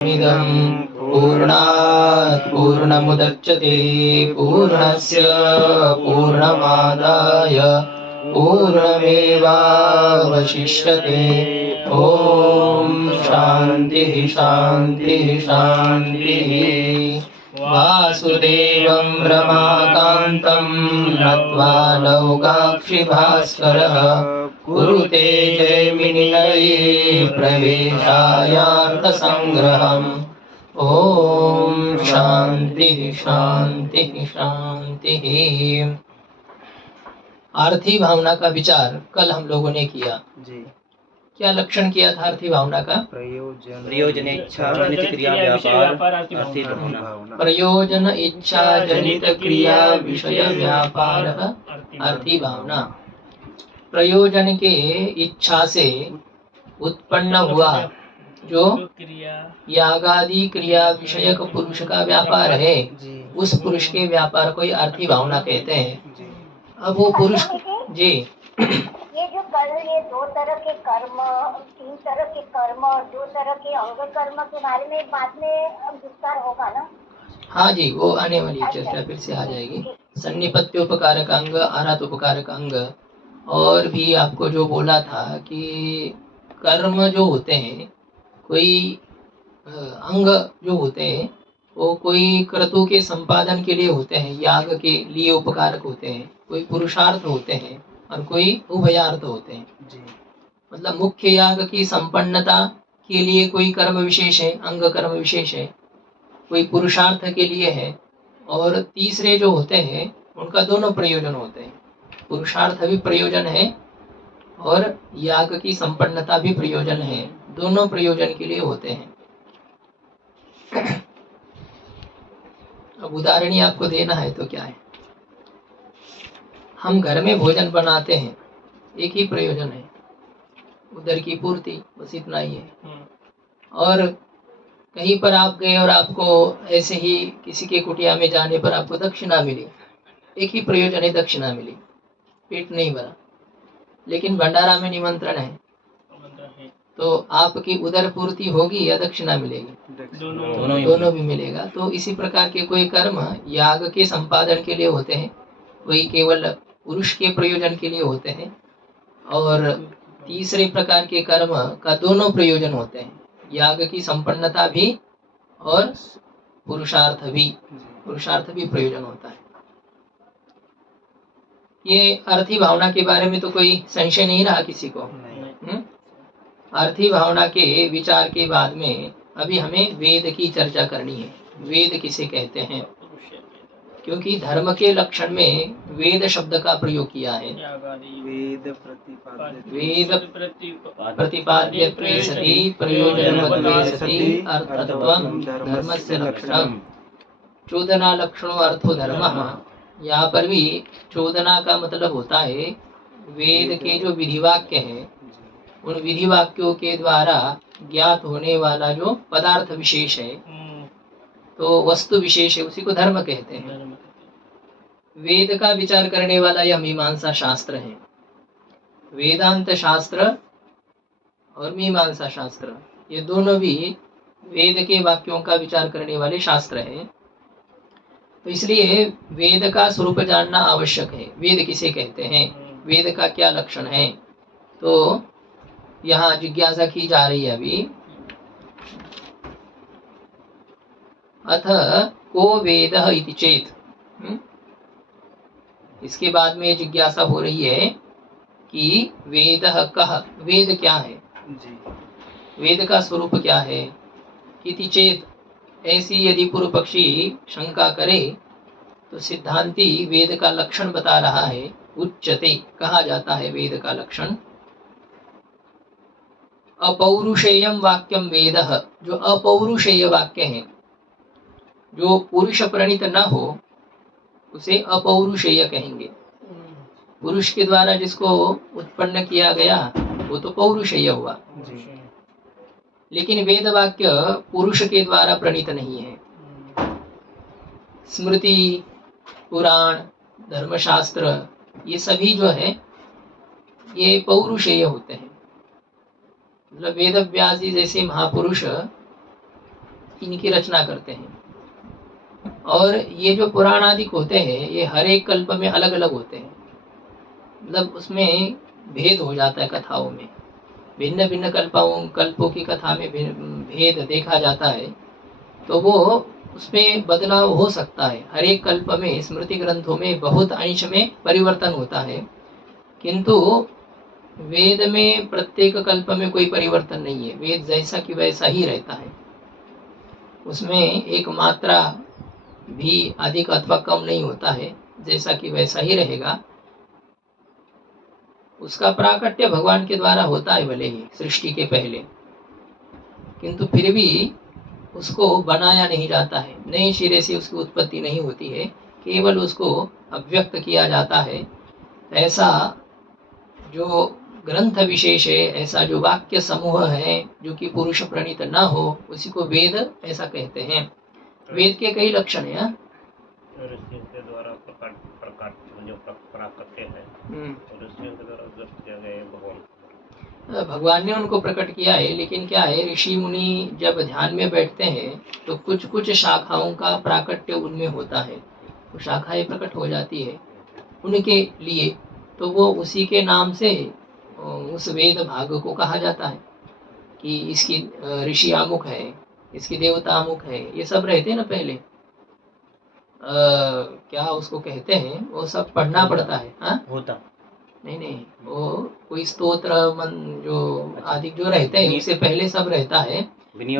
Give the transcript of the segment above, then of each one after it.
इदं पूर्णात् पूर्णमुदच्यते पूर्णस्य पूर्णमादाय पूर्णमेवावशिष्यते। ॐ शान्तिः शान्तिः शान्तिः। वासुदेवं रमाकान्तं नत्वा नौकाक्षिभास्करः कुरुते जैमिनिलये प्रवेशायार्थसंग्रहम्। ॐ शान्तिः शान्तिः शान्तिः। आर्थी भावना का विचार कल हम लोगों ने किया जी। क्या लक्षण किया था आर्थी भावना का? प्रयोजन इच्छा जनित क्रिया व्यापार आर्थी भावना। प्रयोजन इच्छा जनित क्रिया विषय व्यापार आर्थी भावना। प्रयोजन के इच्छा से उत्पन्न हुआ जो यागादि क्रिया विषयक पुरुष का व्यापार है, उस पुरुष के व्यापार को ही आर्थी भावना कहते हैं। अब वो पुरुष जी ये जो कल ये दो तरह के कर्म, तीन तरह के कर्म और दो तरह के अंग कर्म के बारे में बाद में विस्तार होगा ना? हाँ जी, वो आने वाली चर्चा फिर से आ जाएगी। सन्निपत्योपकारक अंग, आरात उपकारक अंग, और भी आपको जो बोला था कि कर्म जो होते हैं, कोई अंग जो होते हैं वो कोई क्रतु के संपादन के लिए होते हैं, याग के लिए उपकारक होते हैं, कोई पुरुषार्थ होते हैं और कोई उभयार्थ होते हैं जी। मतलब मुख्य याग की संपन्नता के लिए कोई कर्म विशेष है, अंग कर्म विशेष है, कोई पुरुषार्थ के लिए है, और तीसरे जो होते हैं उनका दोनों प्रयोजन होते हैं। पुरुषार्थ भी प्रयोजन है और याग की संपन्नता भी प्रयोजन है, दोनों प्रयोजन के लिए होते हैं। अब उदाहरण ही आपको देना है तो क्या है, हम घर में भोजन बनाते हैं, एक ही प्रयोजन है, उदर की पूर्ति, बस इतना ही है। और कहीं पर आप गए और आपको ऐसे ही किसी के कुटिया में जाने पर आपको दक्षिणा मिली, एक ही प्रयोजन है, दक्षिणा मिली, पेट नहीं भरा, लेकिन भंडारा में निमंत्रण है, तो आपकी उदर पूर्ति होगी या दक्षिणा मिलेगी? दोनों भी मिलेगा। तो इसी प्रकार के कोई कर्म याग के संपादन के लिए होते हैं, कोई केवल पुरुष के प्रयोजन के लिए होते हैं, और तीसरे प्रकार के कर्म का दोनों प्रयोजन होते हैं, याग की संपन्नता भी और पुरुषार्थ भी प्रयोजन होता है। ये अर्थी भावना के बारे में तो कोई संशय नहीं रहा किसी को? अर्थी भावना के विचार के बाद में अभी हमें वेद की चर्चा करनी है। वेद किसे कहते हैं? क्योंकि धर्म के लक्षण में वेद शब्द का प्रयोग किया है। वेद प्रतिपाद्यत्वे सति प्रयोजनवत्वे सति अर्थत्वं धर्मस्य लक्षणम्। चोदना लक्षणो अर्थो धर्मः। यहाँ पर भी चोदना का मतलब होता है वेद के जो विधि वाक्य हैं, उन विधि वाक्यों के द्वारा ज्ञात होने वाला जो पदार्थ विशेष है, तो वस्तु विशेष है, उसी को धर्म कहते हैं। वेद का विचार करने वाला यह मीमांसा शास्त्र है। वेदांत शास्त्र और मीमांसा शास्त्र, ये दोनों भी वेद के वाक्यों का विचार करने वाले शास्त्र हैं। तो इसलिए वेद का स्वरूप जानना आवश्यक है। वेद किसे कहते हैं, वेद का क्या लक्षण है, तो यहाँ जिज्ञासा की जा रही है अभी। अथ को वेदः इति चेत, इसके बाद में जिज्ञासा हो रही है कि वेदः कः, वेद क्या है जी, वेद का स्वरूप क्या है। इति चेत, ऐसी यदि पूर्व पक्षी शंका करे तो सिद्धांती वेद का लक्षण बता रहा है। उच्यते, कहा जाता है वेद का लक्षण, अपौरुषेयम वाक्यम वेदः, जो अपौरुषेय वाक्य है, जो पुरुष प्रणीत न हो, उसे अपौरुषेय कहेंगे। पुरुष के द्वारा जिसको उत्पन्न किया गया वो तो पौरुषेय हुआ, लेकिन वेद वाक्य पुरुष के द्वारा प्रणीत नहीं है। स्मृति, पुराण, धर्मशास्त्र, ये सभी जो है ये पौरुषेय होते हैं। मतलब वेद व्यास जी जैसे महापुरुष इनकी रचना करते हैं। और ये जो पुराण आदि होते हैं ये हर एक कल्प में अलग अलग होते हैं, मतलब उसमें भेद हो जाता है कथाओं में, भिन्न भिन्न कल्पों की कथा में भेद देखा जाता है। तो वो उसमें बदलाव हो सकता है। हर एक कल्प में स्मृति ग्रंथों में बहुत अंश में परिवर्तन होता है, किंतु वेद में प्रत्येक कल्प में कोई परिवर्तन नहीं है। वेद जैसा कि वैसा ही रहता है, उसमें एक मात्रा भी अधिक अथवा कम नहीं होता है, जैसा कि वैसा ही रहेगा। उसका प्राकट्य भगवान के द्वारा होता है भले ही सृष्टि के पहले, किंतु फिर भी उसको बनाया नहीं जाता है, नए सिरे से उसकी उत्पत्ति नहीं होती है, केवल उसको अव्यक्त किया जाता है। ऐसा जो ग्रंथ विशेष है, ऐसा जो वाक्य समूह है जो कि पुरुष प्रणीत न हो, उसी को वेद ऐसा कहते हैं। वेद के कई लक्षण हैं। ऋषियों के द्वारा प्रकाश जो प्राकट्य है, ऋषियों के द्वारा व्यक्त किया गया है भगवान। भगवान ने उनको प्रकट किया है, लेकिन क्या है, ऋषि मुनि जब ध्यान में बैठते हैं तो कुछ कुछ शाखाओं का प्राकट्य उनमें होता है, तो शाखाएं प्रकट हो जाती है उनके लिए, तो वो उसी के नाम से उस वेद भाग को कहा जाता है कि इसकी ऋषि आमुख है, इसकी देवता आमुख है। ये सब रहते हैं ना पहले, क्या उसको कहते हैं, वो सब पढ़ना पड़ता है। हाँ, होता नहीं, वो कोई स्तोत्र मन जो आदि जो रहते हैं उससे पहले सब रहता है।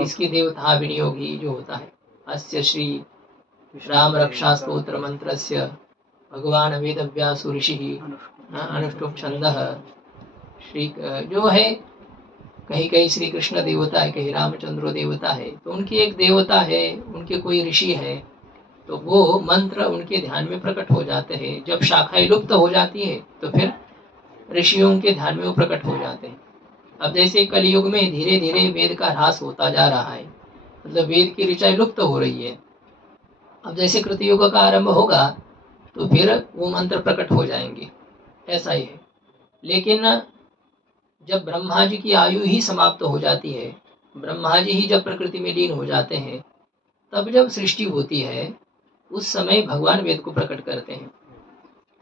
इसकी देवता विनियोगी जो होता है, अस्य श्री राम रक्षा स्तोत्र मंत्रस्य भगवान वेदव्यासु ऋषि अनुष्टुप छंदः श्री जो है, कहीं कहीं श्री कृष्ण देवता है, कहीं रामचंद्र देवता है, तो उनकी एक देवता है, उनके कोई ऋषि है, तो वो मंत्र उनके ध्यान में प्रकट हो जाते हैं। जब शाखाएं लुप्त हो जाती है तो फिर ऋषियों के ध्यान में वो प्रकट हो जाते हैं। अब जैसे कलयुग में धीरे धीरे वेद का ह्रास होता जा रहा है, मतलब वेद की ऋचाएं लुप्त हो रही है। अब जैसे कृतयुग का आरंभ होगा तो फिर वो मंत्र प्रकट हो जाएंगे, ऐसा ही है। लेकिन जब ब्रह्मा जी की आयु ही समाप्त हो जाती है, ब्रह्मा जी ही जब प्रकृति में लीन हो जाते हैं, तब जब सृष्टि होती है उस समय भगवान वेद को प्रकट करते हैं।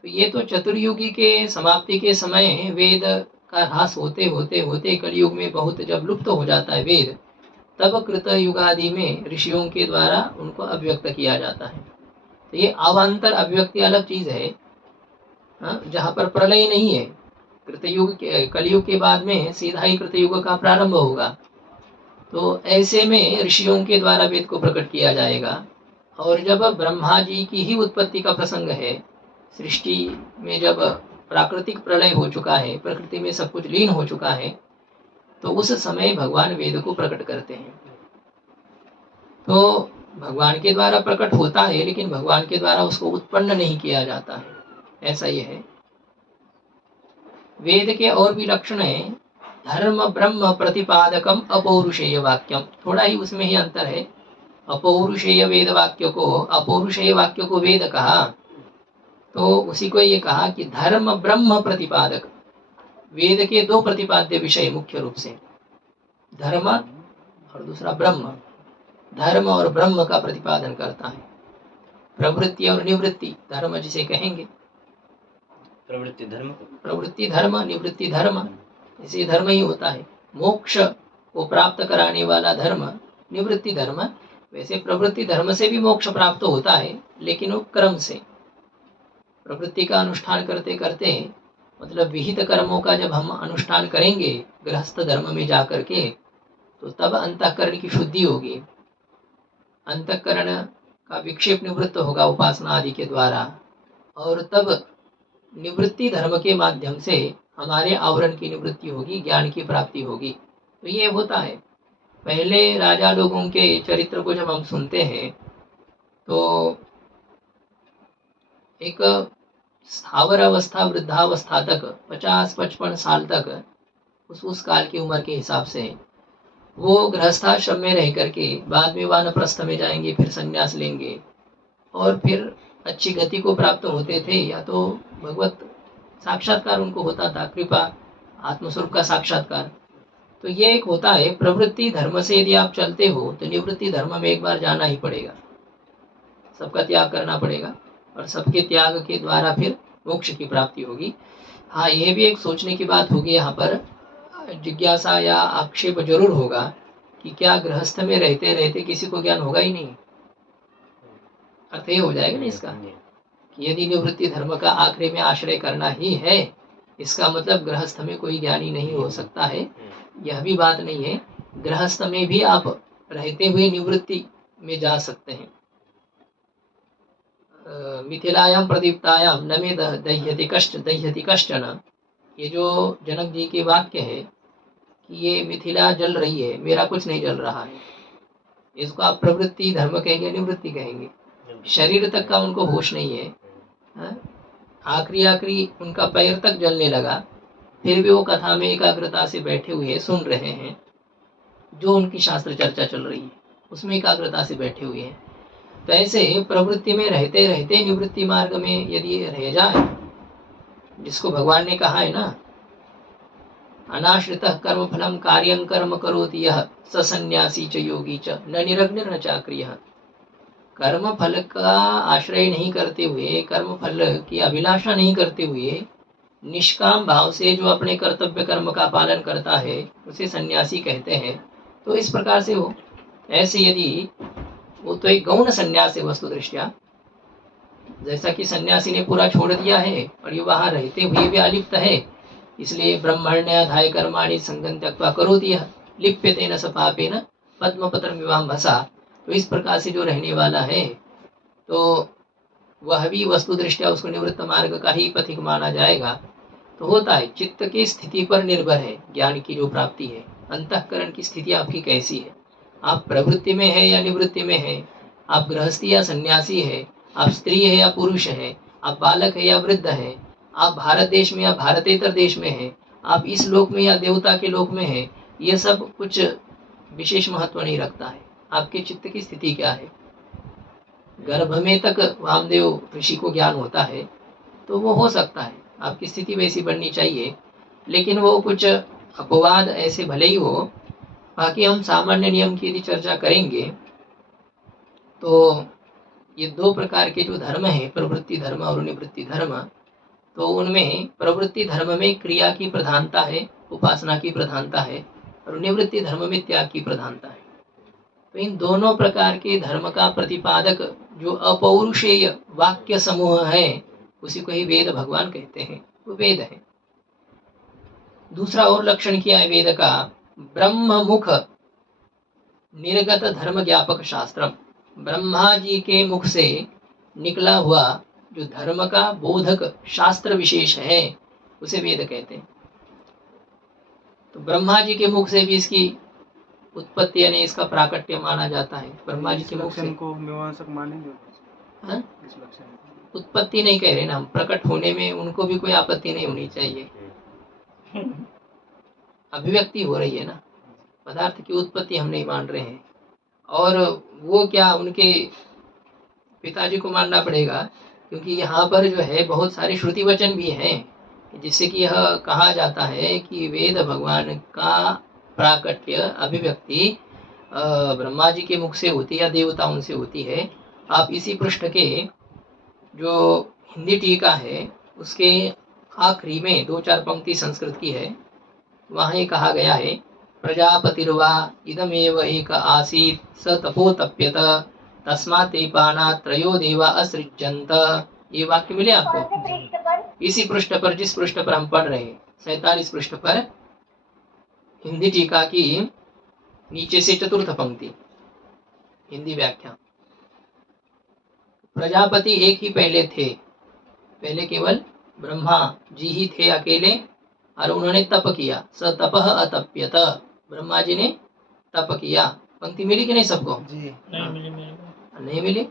तो ये तो चतुर्युगी के समाप्ति के समय वेद का ह्रास होते होते होते कलयुग में बहुत जब लुप्त हो जाता है वेद, तब कृत युगादि में ऋषियों के द्वारा उनको अभिव्यक्त किया जाता है। तो ये अवान्तर अभिव्यक्ति अलग चीज है, जहाँ पर प्रलय नहीं है। कृतयुग कलयुग के बाद में सीधा ही कृतयुग का प्रारंभ होगा, तो ऐसे में ऋषियों के द्वारा वेद को प्रकट किया जाएगा। और जब ब्रह्मा जी की ही उत्पत्ति का प्रसंग है, सृष्टि में जब प्राकृतिक प्रलय हो चुका है, प्रकृति में सब कुछ लीन हो चुका है, तो उस समय भगवान वेद को प्रकट करते हैं। तो भगवान के द्वारा प्रकट होता है, लेकिन भगवान के द्वारा उसको उत्पन्न नहीं किया जाता है, ऐसा ही है। वेद के और भी लक्षण है, धर्म ब्रह्म प्रतिपादकम अपौरुषेय वाक्यम, थोड़ा ही उसमें ही अंतर है। अपौरुषेय वेद वाक्य को, अपौरुषेय वाक्य को वेद कहा, तो उसी को ये कहा कि धर्म ब्रह्म प्रतिपादक। वेद के दो प्रतिपाद्य विषय मुख्य रूप से, धर्म और दूसरा ब्रह्म। धर्म और ब्रह्म का प्रतिपादन करता है। प्रवृत्ति और निवृत्ति, धर्म जिसे कहेंगे, प्रवृत्ति धर्म, प्रवृत्ति धर्म, निवृत्ति धर्म, इसे धर्म ही होता है। मोक्ष को प्राप्त कराने वाला धर्म निवृत्ति धर्म। वैसे प्रवृत्ति धर्म से भी मोक्ष प्राप्त होता है, लेकिन वो क्रम से। प्रवृत्ति का अनुष्ठान करते करते, मतलब विहित कर्मों का जब हम अनुष्ठान करेंगे गृहस्थ धर्म में जा करके, तो तब अंतःकरण की शुद्धि होगी, अंतःकरण का विक्षेप निवृत्त होगा उपासना आदि के द्वारा, और तब निवृत्ति धर्म के माध्यम से हमारे आवरण की निवृत्ति होगी, ज्ञान की प्राप्ति होगी। तो ये होता है। पहले राजा लोगों के चरित्र को जब हम सुनते हैं तो एक स्थावर अवस्था वृद्धावस्था तक 50-55 साल तक उस काल की उम्र के हिसाब से वो गृहस्थाश्रम में रह करके बाद में वानप्रस्थ में जाएंगे, फिर संन्यास लेंगे और फिर अच्छी गति को प्राप्त होते थे, या तो भगवत साक्षात्कार उनको होता था, कृपा आत्मस्वरूप का साक्षात्कार, तो ये एक होता है प्रवृत्ति धर्म से यदि आप चलते हो तो निवृत्ति धर्म में एक बार जाना ही पड़ेगा, सबका त्याग करना पड़ेगा और सबके त्याग के द्वारा फिर मोक्ष की प्राप्ति होगी। हाँ, ये भी एक सोचने की बात होगी, यहाँ पर जिज्ञासा या आक्षेप जरूर होगा कि क्या गृहस्थ में रहते रहते किसी को ज्ञान होगा ही नहीं। अर्थ ये हो जाएगा ना इसका कि यदि निवृत्ति धर्म का आखिरी में आश्रय करना ही है, इसका मतलब गृहस्थ में कोई ज्ञानी नहीं हो सकता है, यह भी बात नहीं है। गृहस्थ में भी आप रहते हुए निवृत्ति में जा सकते हैं। मिथिलायाम प्रदीप्तायाम न मे दह्यति कश्चन, ये जो जनक जी के वाक्य है कि ये मिथिला जल रही है, मेरा कुछ नहीं जल रहा है, इसको आप प्रवृत्ति धर्म कहेंगे, निवृत्ति कहेंगे। शरीर तक का उनको होश नहीं है, आखिरी उनका पैर तक जलने लगा, फिर भी वो कथा में एकाग्रता से बैठे हुए सुन रहे हैं, जो उनकी शास्त्र चर्चा चल रही है उसमें एकाग्रता से बैठे हुए हैं। तो ऐसे प्रवृत्ति में रहते रहते निवृत्ति मार्ग में यदि रह जाए, जिसको भगवान ने कहा है ना, अनाश्रितः कर्म फलम कार्यं कर्म करोति यः स सन्यासी च योगी च न निरग्निर् न चाक्रियः। कर्म फल का आश्रय नहीं करते हुए, कर्म फल की अभिलाषा नहीं करते हुए, निष्काम भाव से जो अपने कर्तव्य कर्म का पालन करता है उसे सन्यासी कहते हैं। तो इस प्रकार से हो, ऐसे यदि वो तो एक गौण सन्यास है वस्तु दृष्टिया, जैसा कि सन्यासी ने पूरा छोड़ दिया है और ये वहां रहते हुए भी अलिप्त है, इसलिए ब्रह्मण्याधाय कर्माणि संगं त्यक्त्वा करोति यः लिप्यते न स पापेन पद्मपत्रं विवाम्भसा। तो इस प्रकार से जो रहने वाला है तो वह भी वस्तु दृष्टिया उसको निवृत्त मार्ग का ही पथिक माना जाएगा। तो होता है चित्त की स्थिति पर निर्भर है ज्ञान की जो प्राप्ति है, अंतःकरण की स्थिति आपकी कैसी है, आप प्रवृत्ति में है या निवृत्ति में है, आप गृहस्थी या सन्यासी है, आप स्त्री है या पुरुष है, आप बालक है या वृद्ध है, आप भारत देश में या भारतेतर देश में है, आप इस लोक में या देवता के लोक में है, ये सब कुछ विशेष महत्व नहीं रखता है। आपके चित्त की स्थिति क्या है। गर्भ में तक वामदेव ऋषि को ज्ञान होता है तो वो हो सकता है, आपकी स्थिति वैसी बननी चाहिए, लेकिन वो कुछ अपवाद ऐसे भले ही हो। बाकी हम सामान्य नियम की यदि चर्चा करेंगे तो ये दो प्रकार के जो धर्म है, प्रवृत्ति धर्म और निवृत्ति धर्म, तो उनमें प्रवृत्ति धर्म में क्रिया की प्रधानता है, उपासना की प्रधानता है, और निवृत्ति धर्म में त्याग की प्रधानता है। तो इन दोनों प्रकार के धर्म का प्रतिपादक जो अपौरुषेय वाक्य समूह है उसी को ही वेद भगवान कहते हैं, वो वेद है। दूसरा और लक्षण किया है वेद का, ब्रह्म मुख निर्गत धर्म ज्ञापक शास्त्रम, ब्रह्मा जी के मुख से निकला हुआ जो धर्म का बोधक शास्त्र विशेष है उसे वेद कहते हैं। तो ब्रह्मा जी के मुख से भी इसकी उत्पत्ति यानी इसका प्राकट्य माना जाता है। ब्रह्मा जी के मुख से को मीमांसक मानेंगे, हाँ? इस लक्षण को उत्पत्ति नहीं कह रहे ना हम, प्रकट होने में उनको भी कोई आपत्ति नहीं होनी चाहिए। अभिव्यक्ति हो रही है ना, पदार्थ की उत्पत्ति हम नहीं मान रहे हैं। और वो क्या उनके पिताजी को मानना पड़ेगा, क्योंकि यहाँ पर जो है बहुत सारे श्रुति वचन भी हैं जिससे कि यह कहा जाता है कि वेद भगवान का प्राकट्य अभिव्यक्ति ब्रह्मा जी के मुख से होती है या देवता उनसे होती है। आप इसी पृष्ठ के जो हिंदी टीका है उसके आखिरी में 2-4 पंक्ति संस्कृत की है, वहाँ ये कहा गया है, प्रजापतिर्वा इदमेव एक आसीत् स तपोतप्यत तस्मात् ते पानात् त्रयो देवा असृजन्त। ये वाक्य मिले आपको कौन से पृष्ठ पर? इसी पृष्ठ पर, जिस पृष्ठ पर हम पढ़ रहे हैं 47 पृष्ठ पर हिंदी टीका की नीचे से 4th पंक्ति हिंदी व्याख्या। प्रजापति एक ही पहले थे, पहले केवल ब्रह्मा जी ही थे अकेले और उन्होंने तप किया, स तपः अतप्यत, ब्रह्मा जी ने तप किया। पंक्ति मिली कि नहीं सबको? जी नहीं मिली।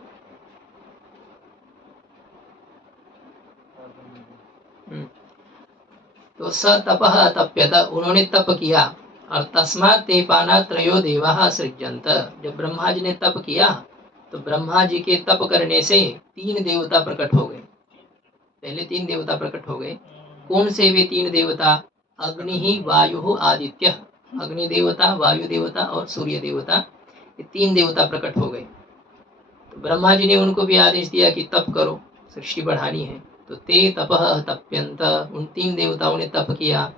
तो स तपः अतप्यत, उन्होंने तप किया, और तस्मात् ते पाना त्रयो देवाः सृजन्त, जब ब्रह्मा जी ने तप किया तो ब्रह्मा जी के तप करने से 3 देवता प्रकट हो गए। पहले 3 देवता प्रकट हो गए। कौन से वे 3 देवता? अग्नि, वायु, आदित्य। अग्नि देवता, वायु देवता और सूर्य देवता, ये 3 देवता प्रकट हो गए। तो ब्रह्मा जी ने उनको भी आदेश दिया कि तप करो, सृष्टि बढ़ानी है। तो ते तपः तप्यंत, उन 3 देवताओं ने तप किया।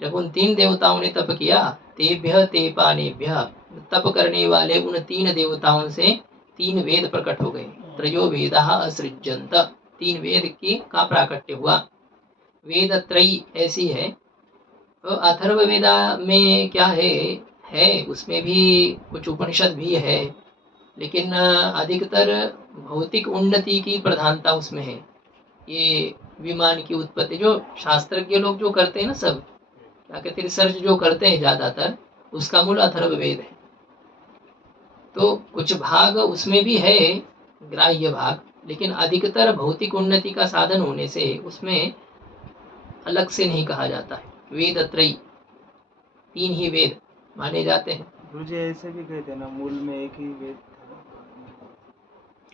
जब उन 3 देवताओं ने तप किया, तेभ्य ते पानेभ्य, तप करने वाले उन 3 देवताओं से 3 वेद प्रकट हो गए। त्रयो वेदाः असृज्यन्त, 3 वेद की का प्राकट्य हुआ। वेद त्रयी ऐसी है। तो अथर्ववेदा में क्या है उसमें भी कुछ उपनिषद भी है, लेकिन अधिकतर भौतिक उन्नति की प्रधानता उसमें है। ये विमान की उत्पत्ति जो शास्त्रज्ञ लोग जो करते हैं ना, सब क्या कहते हैं, रिसर्च जो करते हैं ज्यादातर, उसका मूल अथर्ववेद है। तो कुछ भाग उसमें भी है, ग्राह्य भाग, लेकिन अधिकतर भौतिक उन्नति का साधन होने से उसमें अलग से नहीं कहा जाता है। वेद त्रयी, 3 ही वेद माने जाते हैं। गुरुजी ऐसे भी कहते हैं ना, मूल में एक ही वेद था।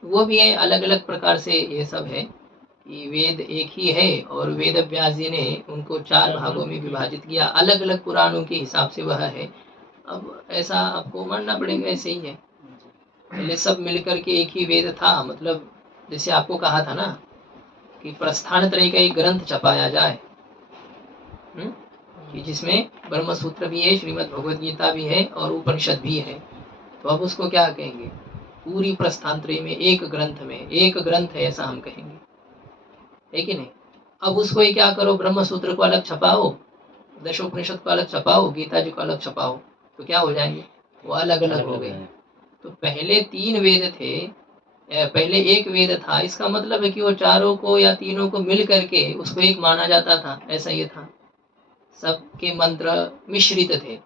वो भी है, अलग अलग प्रकार से ये सब है कि वेद एक ही है, और वेद व्यास जी ने उनको 4 भागों में विभाजित किया, अलग अलग पुराणों के हिसाब से वह है। अब ऐसा आपको मानना पड़ेगा, ऐसे ही है। पहले सब मिलकर के एक ही वेद था। मतलब जैसे आपको कहा था ना कि प्रस्थान त्रय का एक ग्रंथ छपाया जाए, कि जिसमें ब्रह्म सूत्र भी है, श्रीमद् भगवद गीता भी है और उपनिषद भी है। तो अब उसको क्या कहेंगे, पूरी प्रस्थान त्रय में एक ग्रंथ में एक ग्रंथ है, ऐसा हम कहेंगे, है कि नहीं। अब उसको ही क्या करो, ब्रह्म सूत्र को अलग छपाओ, दशोपनिषद को अलग छपाओ, गीता जी को अलग छपाओ, तो क्या हो जाएंगे, वो अलग अलग हो गए। तो पहले 3 वेद थे, पहले एक वेद था, इसका मतलब है कि वो चारों को या तीनों को मिल करके उसको एक माना जाता था, ऐसा ये था। सबके मंत्र मिश्रित थे,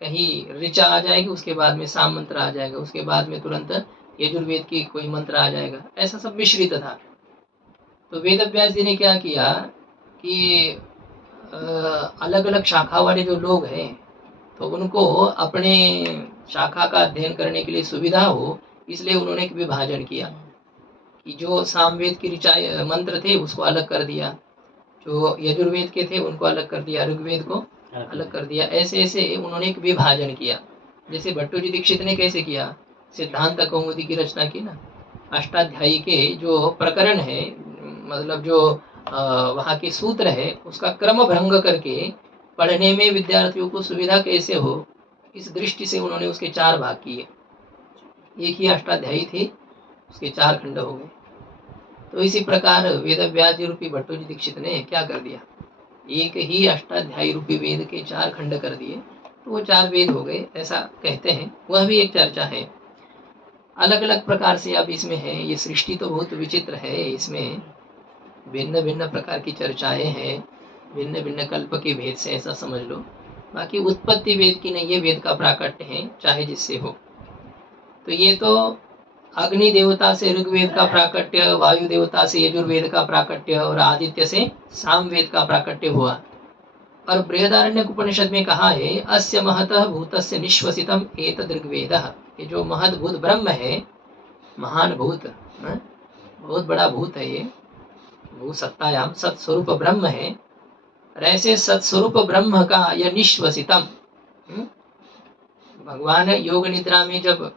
कहीं ऋचा आ जाएगी, उसके बाद में साम मंत्र आ जाएगा, उसके बाद में तुरंत यजुर्वेद की कोई मंत्र आ जाएगा, ऐसा सब मिश्रित था। तो वेद व्यास जी ने क्या किया कि अलग अलग शाखा वाले जो लोग हैं, तो उनको अपने शाखा का अध्ययन करने के लिए सुविधा हो, इसलिए उन्होंने एक विभाजन किया कि जो सामवेद की ऋचा मंत्र थे उसको अलग कर दिया, जो यजुर्वेद के थे उनको अलग कर दिया, ऋग्वेद को अलग कर दिया। ऐसे ऐसे उन्होंने एक विभाजन किया। जैसे भट्टू जी दीक्षित ने कैसे किया, सिद्धांत कौमुदी की रचना की ना, अष्टाध्यायी के जो प्रकरण है, मतलब जो वहाँ के सूत्र है, उसका क्रम भंग करके पढ़ने में विद्यार्थियों को सुविधा कैसे हो, इस दृष्टि से उन्होंने उसके 4 भाग किए। एक ही अष्टाध्यायी थी, उसके 4 खंड हो गए। तो इसी प्रकार वेद व्यास रूपी भट्टू जी दीक्षित ने क्या कर दिया, एक ही अष्टाध्यायी रूपी वेद के 4 खंड कर दिए, तो वो 4 वेद हो गए, ऐसा कहते हैं। वह भी एक चर्चा है, अलग अलग प्रकार से अब इसमें है। ये सृष्टि तो बहुत विचित्र है, इसमें भिन्न भिन्न प्रकार की चर्चाएं हैं, भिन्न भिन्न कल्प के भेद से, ऐसा समझ लो। बाकी उत्पत्ति वेद की नहीं, ये वेद का प्राकट्य है, चाहे जिससे हो। तो ये तो अग्नि देवता से ऋग्वेद का प्राकट्य, वायु देवता से यजुर्वेद का प्राकट्य और आदित्य से सामवेद का प्राकट्य हुआ। और बृहदारण्यक उपनिषद में कहा है, अस्य महतः भूतस्य निश्वसितम एतद् ऋग्वेदः। ये जो महद भूत ब्रह्म है, महान भूत, बहुत बड़ा भूत है ये, भू सत्तायाम सत्स्वरूप ब्रह्म है। और ऐसे सत्स्वरूप ब्रह्म का यह निश्वसितम, भगवान योग निद्रा में जब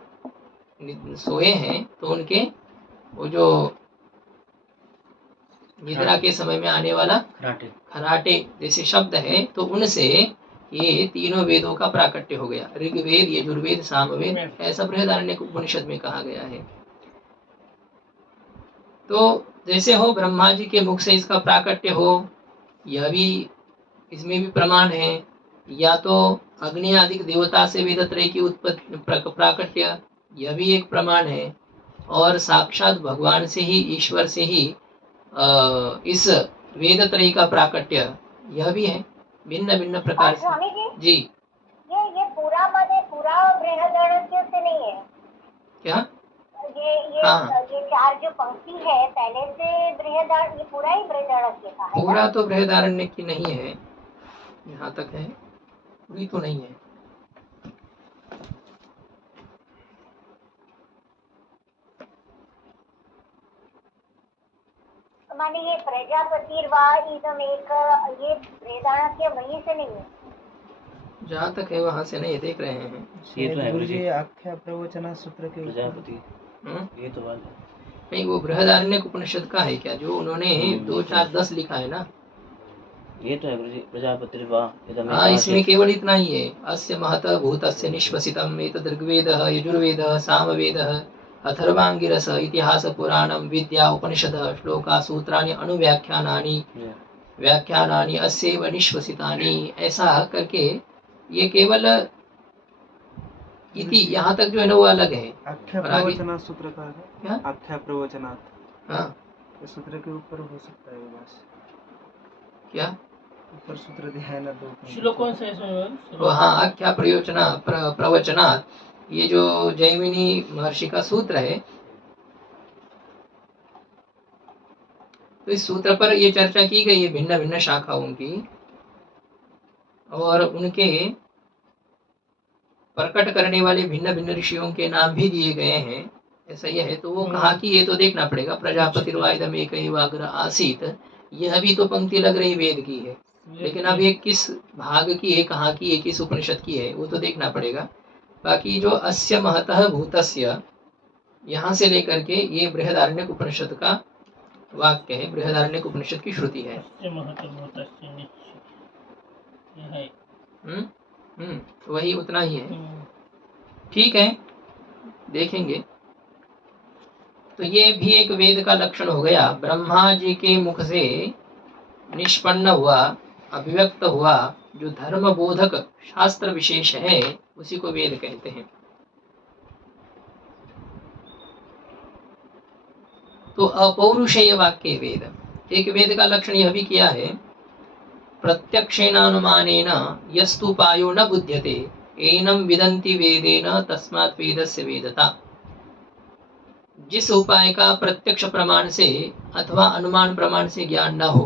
सोए हैं, तो उनके वो जो निद्रा के समय में आने वाला खराटे जैसे शब्द है, तो उनसे ये तीनों वेदों का प्राकट्य हो गया, ऋग्वेद, यजुर्वेद, सामवेद, ऐसा बृहदारण्यक उपनिषद में कहा गया है। तो जैसे हो ब्रह्मा जी के मुख से इसका प्राकट्य हो, यह भी इसमें भी प्रमाण है। या तो अग्नि आदि देवता से वेदत्रय की उत्पत्ति प्राकट्य, यह भी एक प्रमाण है। और साक्षात भगवान से ही, ईश्वर से ही इस वेदत्रय का प्राकट्य, यह भी है, भिन्न भिन्न प्रकार से। स्वामी जी, जी, ये पूरा माने पूरा बृहदारण्यक से नहीं है क्या ये हाँ, ये 4 जो पंक्ति है पहले से बृहदारण्य, ये पूरा ही बृहदारण्यक का है पूरा ना? तो बृहदारण्य की नहीं है, यहाँ तक है, पूरी तो नहीं है। माने ये प्रजापति वा इदम एक, ये बृहदारण्यक वहीं से नहीं है। जहाँ तक है वहाँ से नहीं देख रहे हैं। ये तो है गुरु गुरु जी जी, आख्या प्रवचना सूत्र के ऊपर प्रजापति, हम्म? ये तो बात है। नहीं, वो बृहदारण्यक उपनिषद का है क्या, जो उन्होंने 2, 4, 10 लिखा है ना। ये तो है गुरु जी, प्रजापति वाह इदम हाँ, इसमें केवल इतना ही है, अस्य महतः भूतस्य निष्पसितम् एतद् ऋग्वेदः यजुर्वेदः सामवेदः अथर्वांगिरस इतिहास पुराणं विद्या उपनिषदः श्लोका सूत्राणि अनुव्याख्यानानि व्याख्यानानि अस्यैव निष्पसितानि, ऐसा करके ये केवल इति यहाँ तक जो है ना वो अलग है। आख्या और आगे प्रवचना सूत्र का है क्या? आख्या प्रवचना हाँ इस सूत्र के ऊपर हो सकता है बस क्या ऊपर सूत्र दिया है ना 2 श्लोक कौन सा है इसमें? तो हाँ, आख्या प्रयोजना प्रवचनात्, ये जो जैमिनी महर्षि का सूत्र है, तो इस सूत्र पर ये चर्चा की गई है भिन्न भिन्न शाखाओं की, और उनके प्रकट करने वाले भिन्न भिन्न ऋषियों के नाम भी दिए गए हैं। ऐसा ही है, तो वो कहा कि ये तो देखना पड़ेगा, प्रजापतिर्वाइदम एकैवाग्र आसीत, यह भी तो पंक्ति लग रही वेद की है, लेकिन अब ये किस भाग की है, कहाँ की है, किस उपनिषद की है, वो तो देखना पड़ेगा। बाकी जो अस्य महतः भूतस्य, यहाँ से लेकर के ये बृहदारण्यक उपनिषद का वाक्य है, बृहदारण्यक उपनिषद की श्रुति है। वही उतना ही है। ठीक है, देखेंगे। तो ये भी एक वेद का लक्षण हो गया, ब्रह्मा जी के मुख से निष्पन्न हुआ, अभिव्यक्त हुआ जो धर्म बोधक शास्त्र विशेष है, उसी को वेद कहते हैं। तो अपौरुषेय वाक्य वेद, एक वेद का लक्षण यह भी किया है, प्रत्यक्षेणानुमानेन यस्तुपायो न बुध्यते एनम विदन्ति वेदेन तस्मात् वेदस्य वेदता। जिस उपाय का प्रत्यक्ष प्रमाण से अथवा अनुमान प्रमाण से ज्ञान न हो,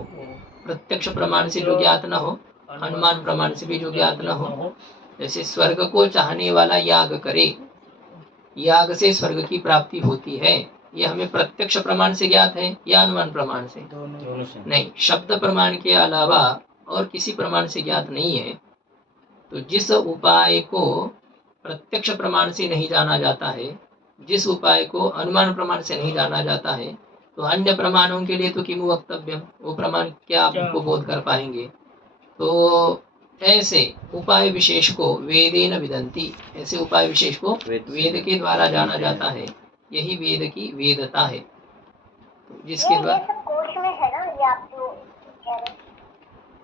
प्रत्यक्ष प्रमाण से जो ज्ञात न हो, अनुमान प्रमाण से भी जो ज्ञात न हो, जैसे स्वर्ग को चाहने वाला याग करे, याग से स्वर्ग की प्राप्ति होती है, यह हमें प्रत्यक्ष प्रमाण से ज्ञात है या अनुमान प्रमाण से? दोनों से नहीं, शब्द प्रमाण के अलावा और किसी प्रमाण से ज्ञात नहीं है। तो जिस उपाय को प्रत्यक्ष प्रमाण से नहीं जाना जाता है, जिस उपाय को अनुमान प्रमाण से नहीं जाना जाता है, तो अन्य प्रमाणों के लिए तो किमु वक्तव्यम, वो प्रमाण क्या आपको बोध कर पाएंगे। तो ऐसे उपाय विशेष को वेदेन विदन्ति, ऐसे उपाय विशेष को वेद के द्वारा जाना जाता है, यही वेद की वेदता है। तो जिसके द्वारा ये सब कोश में है ना, ये आप जो कह रहे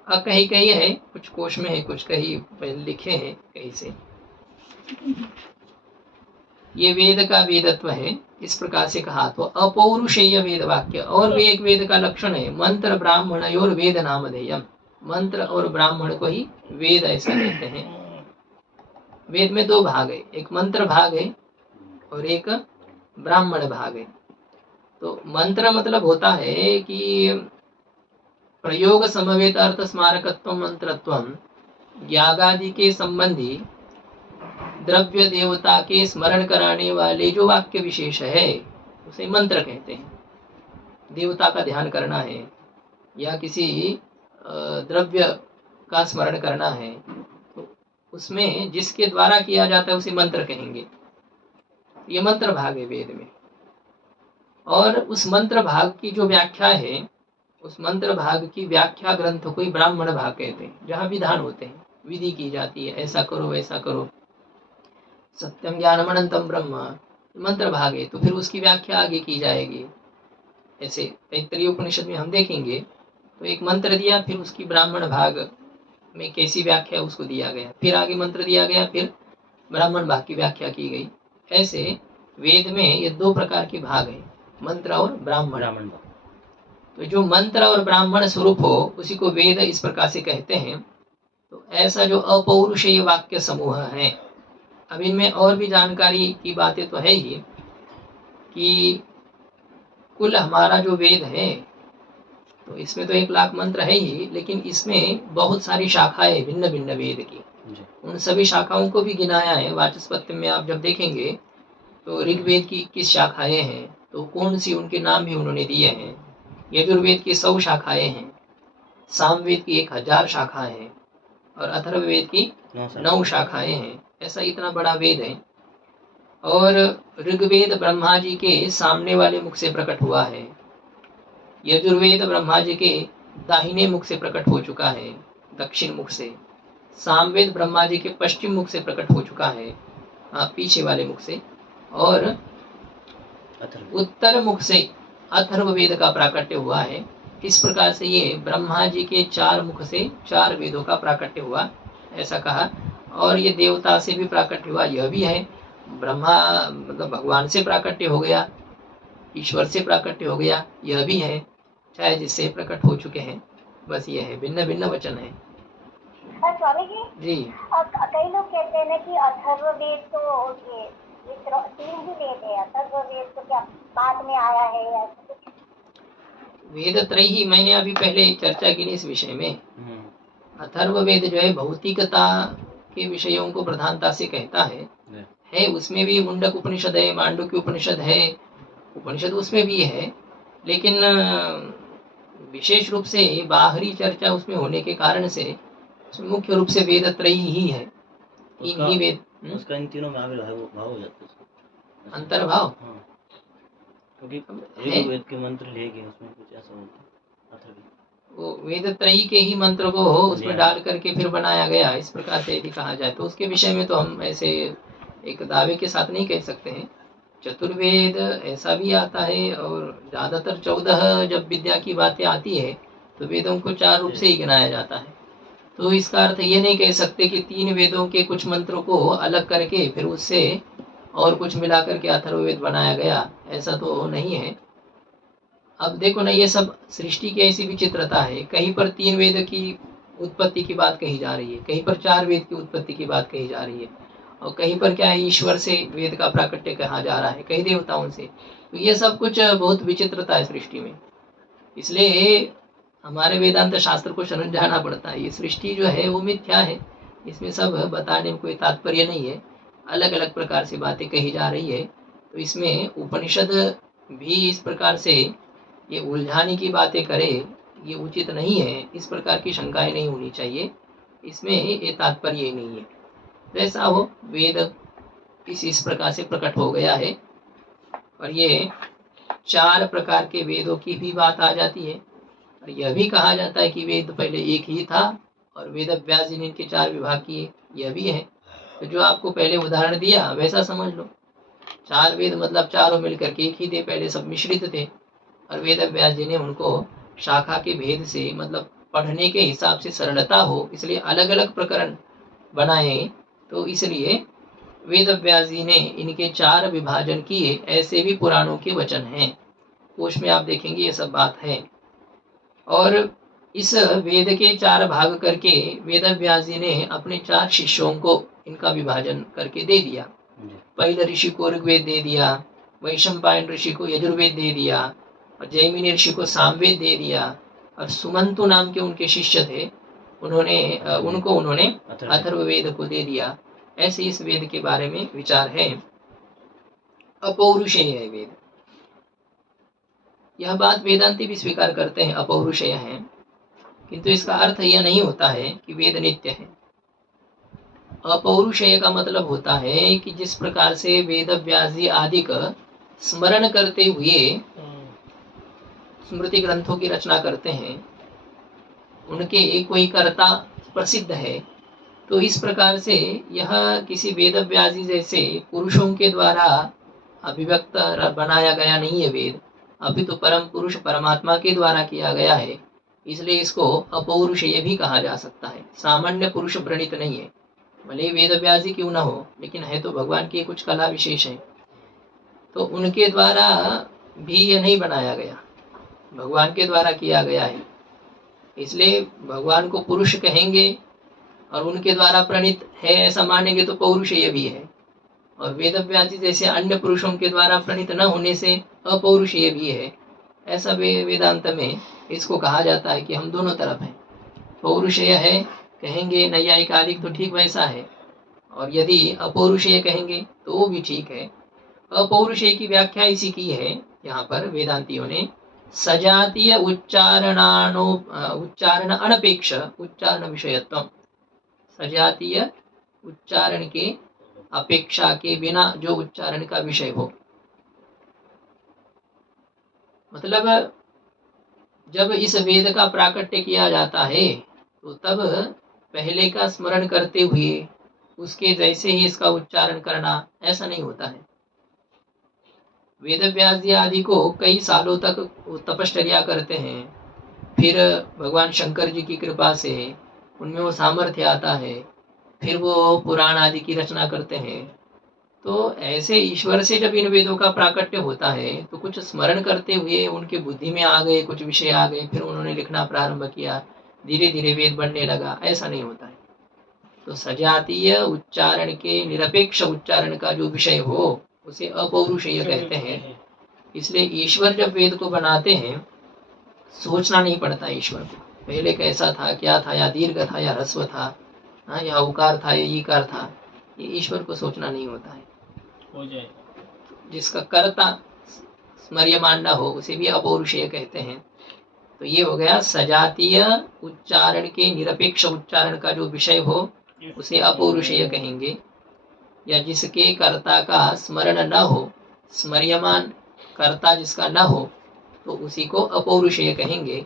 हैं? कहीं कहीं है, कुछ कोश में है, कुछ कहीं पहले लिखे हैं कहीं से। ये वेद का वेदत्व है, इस प्रकार से कहा। तो अपौरुषेय वेद वाक्य, और भी एक वेद का लक्षण है, मंत्र ब्राह्मण और वेद नामधेयम, मंत्र और ब्राह्मण को ही वेद ऐसा कहते हैं। वेद में 2 भाग है, एक मंत्र भाग है और एक ब्राह्मण भाग है। तो मंत्र मतलब होता है कि प्रयोग समवेत अर्थ स्मारकत्व मंत्रत्वम, यागादि के संबंधी द्रव्य देवता के स्मरण कराने वाले जो वाक्य विशेष है उसे मंत्र कहते हैं। देवता का ध्यान करना है या किसी द्रव्य का स्मरण करना है, तो उसमें जिसके द्वारा किया जाता है उसे मंत्र कहेंगे। ये मंत्र भाग है वेद में। और उस मंत्र भाग की जो व्याख्या है, उस मंत्र भाग की व्याख्या ग्रंथ को ही ब्राह्मण भाग कहते हैं, जहाँ विधान होते हैं, विधि की जाती है, ऐसा करो वैसा करो, सत्यम ज्ञानम अनंतम ब्रह्म, मंत्र भाग है। तो फिर उसकी व्याख्या आगे की जाएगी। ऐसे तैत्तरीय उपनिषद में हम देखेंगे, तो एक मंत्र दिया, फिर उसकी ब्राह्मण भाग में कैसी व्याख्या उसको दिया गया, फिर आगे मंत्र दिया गया, फिर ब्राह्मण भाग की व्याख्या की गई। ऐसे वेद में ये 2 प्रकार के भाग हैं, मंत्र और ब्राह्मण। तो जो मंत्र और ब्राह्मण स्वरूप हो उसी को वेद इस प्रकार से कहते हैं। तो ऐसा जो अपौरुषेय वाक्य समूह है, अब इनमें और भी जानकारी की बातें तो है ही कि कुल हमारा जो वेद है, तो इसमें तो 1 लाख मंत्र है ही, लेकिन इसमें बहुत सारी शाखाएं भिन्न भिन्न वेद की, उन सभी शाखाओं को भी गिनाया है। वाचस्पत्य में आप जब देखेंगे तो ऋग्वेद की किस शाखाएं हैं, तो कौन सी उनके नाम भी उन्होंने दिए हैं। यजुर्वेद की 100 शाखाएं हैं, सामवेद की 1000 शाखाएं हैं, और अथर्ववेद की 9 9 शाखाएं हैं। ऐसा इतना बड़ा वेद है। और ऋग्वेद ब्रह्मा जी के सामने वाले मुख से प्रकट हुआ है। यजुर्वेद ब्रह्मा जी के दाहिने मुख से प्रकट हो चुका है, दक्षिण मुख से। सामवेद ब्रह्मा जी के पश्चिम मुख से प्रकट हो चुका है, पीछे वाले मुख से। और उत्तर मुख से अथर्ववेद का प्राकट्य हुआ है। इस प्रकार से ये ब्रह्मा जी के 4 मुख से 4 वेदों का प्राकट्य हुआ, ऐसा कहा। और ये देवता से भी प्राकट्य हुआ, यह भी है। ब्रह्मा मतलब भगवान से प्राकट्य हो गया, ईश्वर से प्राकट्य हो गया, यह भी है, चाहे जिससे प्रकट हो चुके हैं। बस ये है, भिन्न भिन्न वचन है। स्वामी जी जी कई लोग कहते हैं ना कि अथर्ववेद तो ये 3 ही वेद है, अथर्ववेद तो क्या बाद में आया है या कुछ? वेद त्रय ही मैंने अभी पहले चर्चा की इस विषय में। अथर्ववेद जो है भौतिकता के विषयों को प्रधानता से कहता है। उसमें भी मुंडक उपनिषद है, मांडुक्य उपनिषद है, उपनिषद उसमें भी है। लेकिन विशेष रूप से बाहरी चर्चा उसमें होने के कारण से मुख्य रूप से वेद त्रयी ही है, तीन ही वेद। उसका इन तीनों में आविर्भाव हो जाता है, अंतर्भाव। हाँ, क्योंकि ऋग्वेद के मंत्र ले गए, उसमें कुछ ऐसा होता है, वो वेद त्रयी के ही मंत्र को उसमें डाल करके फिर बनाया गया, इस प्रकार से यदि कहा जाए तो उसके विषय में तो हम ऐसे एक दावे के साथ नहीं कह सकते हैं। चतुर्वेद ऐसा भी आता है, और ज्यादातर 14 जब विद्या की बातें आती है तो वेदों को 4 रूप से ही गिनाया जाता है। तो इसका अर्थ ये नहीं कह सकते कि 3 वेदों के कुछ मंत्रों को अलग करके फिर उससे और कुछ मिला करके अथर्ववेद बनाया गया, ऐसा तो नहीं है। अब देखो ना, ये सब सृष्टि की ऐसी विचित्रता है। कहीं पर 3 वेद की उत्पत्ति की बात कही जा रही है, कहीं पर 4 वेद की उत्पत्ति की बात कही जा रही है, और कहीं पर क्या है, ईश्वर से वेद का प्राकट्य कहा जा रहा है, कहीं देवताओं से। तो ये सब कुछ बहुत विचित्रता है सृष्टि में। इसलिए हमारे वेदांत शास्त्र को शरण जाना पड़ता है। ये सृष्टि जो है वो मिथ्या है, इसमें सब बताने में कोई तात्पर्य नहीं है। अलग अलग प्रकार से बातें कही जा रही है, तो इसमें उपनिषद भी इस प्रकार से ये उलझाने की बातें करे, ये उचित नहीं है। इस प्रकार की शंकाएं नहीं होनी चाहिए, इसमें ये तात्पर्य ही नहीं है। जैसा हो, वेद इस प्रकार से प्रकट हो गया है। और ये 4 प्रकार के वेदों की भी बात आ जाती है। और यह भी कहा जाता है कि वेद पहले एक ही था, और वेद व्यास जी ने इनके 4 विभाग किए, यह भी है। तो जो आपको पहले उदाहरण दिया वैसा समझ लो। 4 वेद मतलब चारों मिलकर के एक ही थे, पहले सब मिश्रित थे, और वेद व्यास जी ने उनको शाखा के भेद से, मतलब पढ़ने के हिसाब से सरलता हो इसलिए अलग अलग प्रकरण बनाए। तो इसलिए वेद व्यास जी ने इनके 4 विभाजन किए। ऐसे भी पुराणों के वचन हैं, कोश में आप देखेंगे ये सब बात है। और इस वेद के 4 भाग करके वेद व्यास जी ने अपने 4 शिष्यों को इनका विभाजन करके दे दिया। पहले ऋषि को ऋग्वेद दे दिया, वैशंपायन ऋषि को यजुर्वेद दे दिया, और जैमिनी ऋषि को सामवेद दे दिया, और सुमंतु नाम के उनके शिष्य थे, उन्होंने अथर्ववेद को दे दिया। ऐसे इस वेद के बारे में विचार है। अपौरुषेय है वेद, यह बात वेदांती भी स्वीकार करते हैं, अपौरुषेय है। किंतु इसका अर्थ यह नहीं होता है कि वेद नित्य है। अपौरुषेय का मतलब होता है कि जिस प्रकार से वेद व्यास जी आदि का स्मरण करते हुए स्मृति ग्रंथों की रचना करते हैं, उनके एक कोई कर्ता प्रसिद्ध है, तो इस प्रकार से यह किसी वेद व्यास जी जैसे पुरुषों के द्वारा अभिव्यक्त बनाया गया नहीं है वेद, अभी तो परम पुरुष परमात्मा के द्वारा किया गया है। इसलिए इसको अपौरुषेय भी कहा जा सकता है, सामान्य पुरुष प्रणीत नहीं है। भले वेद व्यास जी क्यों न हो, लेकिन है तो भगवान की कुछ कला विशेष है, तो उनके द्वारा भी ये नहीं बनाया गया, भगवान के द्वारा किया गया है। इसलिए भगवान को पुरुष कहेंगे और उनके द्वारा प्रणीत है ऐसा मानेंगे तो पौरुषेय भी है, और वेद व्यास जी जैसे अन्य पुरुषों के द्वारा प्रणीत न होने से अपौरुषेय भी है। ऐसा वेदांत में इसको कहा जाता है कि हम दोनों तरफ हैं। पौरुषेय है कहेंगे नैयायिक आदिक तो ठीक वैसा है, और यदि अपौरुषेय कहेंगे तो वो भी ठीक है। अपौरुषेय की व्याख्या इसी की है यहाँ पर वेदांतियों ने, सजातीय उच्चारण अनपेक्ष उच्चारण विषयत्व। सजातीय उच्चारण के अपेक्षा के बिना जो उच्चारण का विषय हो। मतलब जब इस वेद का प्राकट्य किया जाता है तो तब पहले का स्मरण करते हुए उसके जैसे ही इसका उच्चारण करना, ऐसा नहीं होता है। वेद व्यास जी आदि को कई सालों तक तपश्चर्या करते हैं, फिर भगवान शंकर जी की कृपा से उनमें वो सामर्थ्य आता है, फिर वो पुराण आदि की रचना करते हैं। तो ऐसे ईश्वर से जब इन वेदों का प्राकट्य होता है तो कुछ स्मरण करते हुए उनके बुद्धि में आ गए, कुछ विषय आ गए, फिर उन्होंने लिखना प्रारंभ किया, धीरे धीरे वेद बनने लगा, ऐसा नहीं होता है। तो सजातीय उच्चारण के निरपेक्ष उच्चारण का जो विषय हो उसे अपौरुषेय कहते हैं। इसलिए ईश्वर जब वेद को बनाते हैं सोचना नहीं पड़ता ईश्वर को पहले कैसा था, क्या था, या दीर्घ था या ह्रस्व था, या उकार था या ईकार था, ये ईश्वर को सोचना नहीं होता है। हो जाए जिसका कर्ता स्मर्यमान न हो उसे भी अपौरुषेय कहते हैं। तो ये हो गया सजातीय उच्चारण के निरपेक्ष उच्चारण का जो विषय हो उसे अपौरुषेय कहेंगे, या जिसके कर्ता का स्मरण न हो, स्मर्यमान कर्ता जिसका न हो, तो उसी को अपौरुषेय कहेंगे।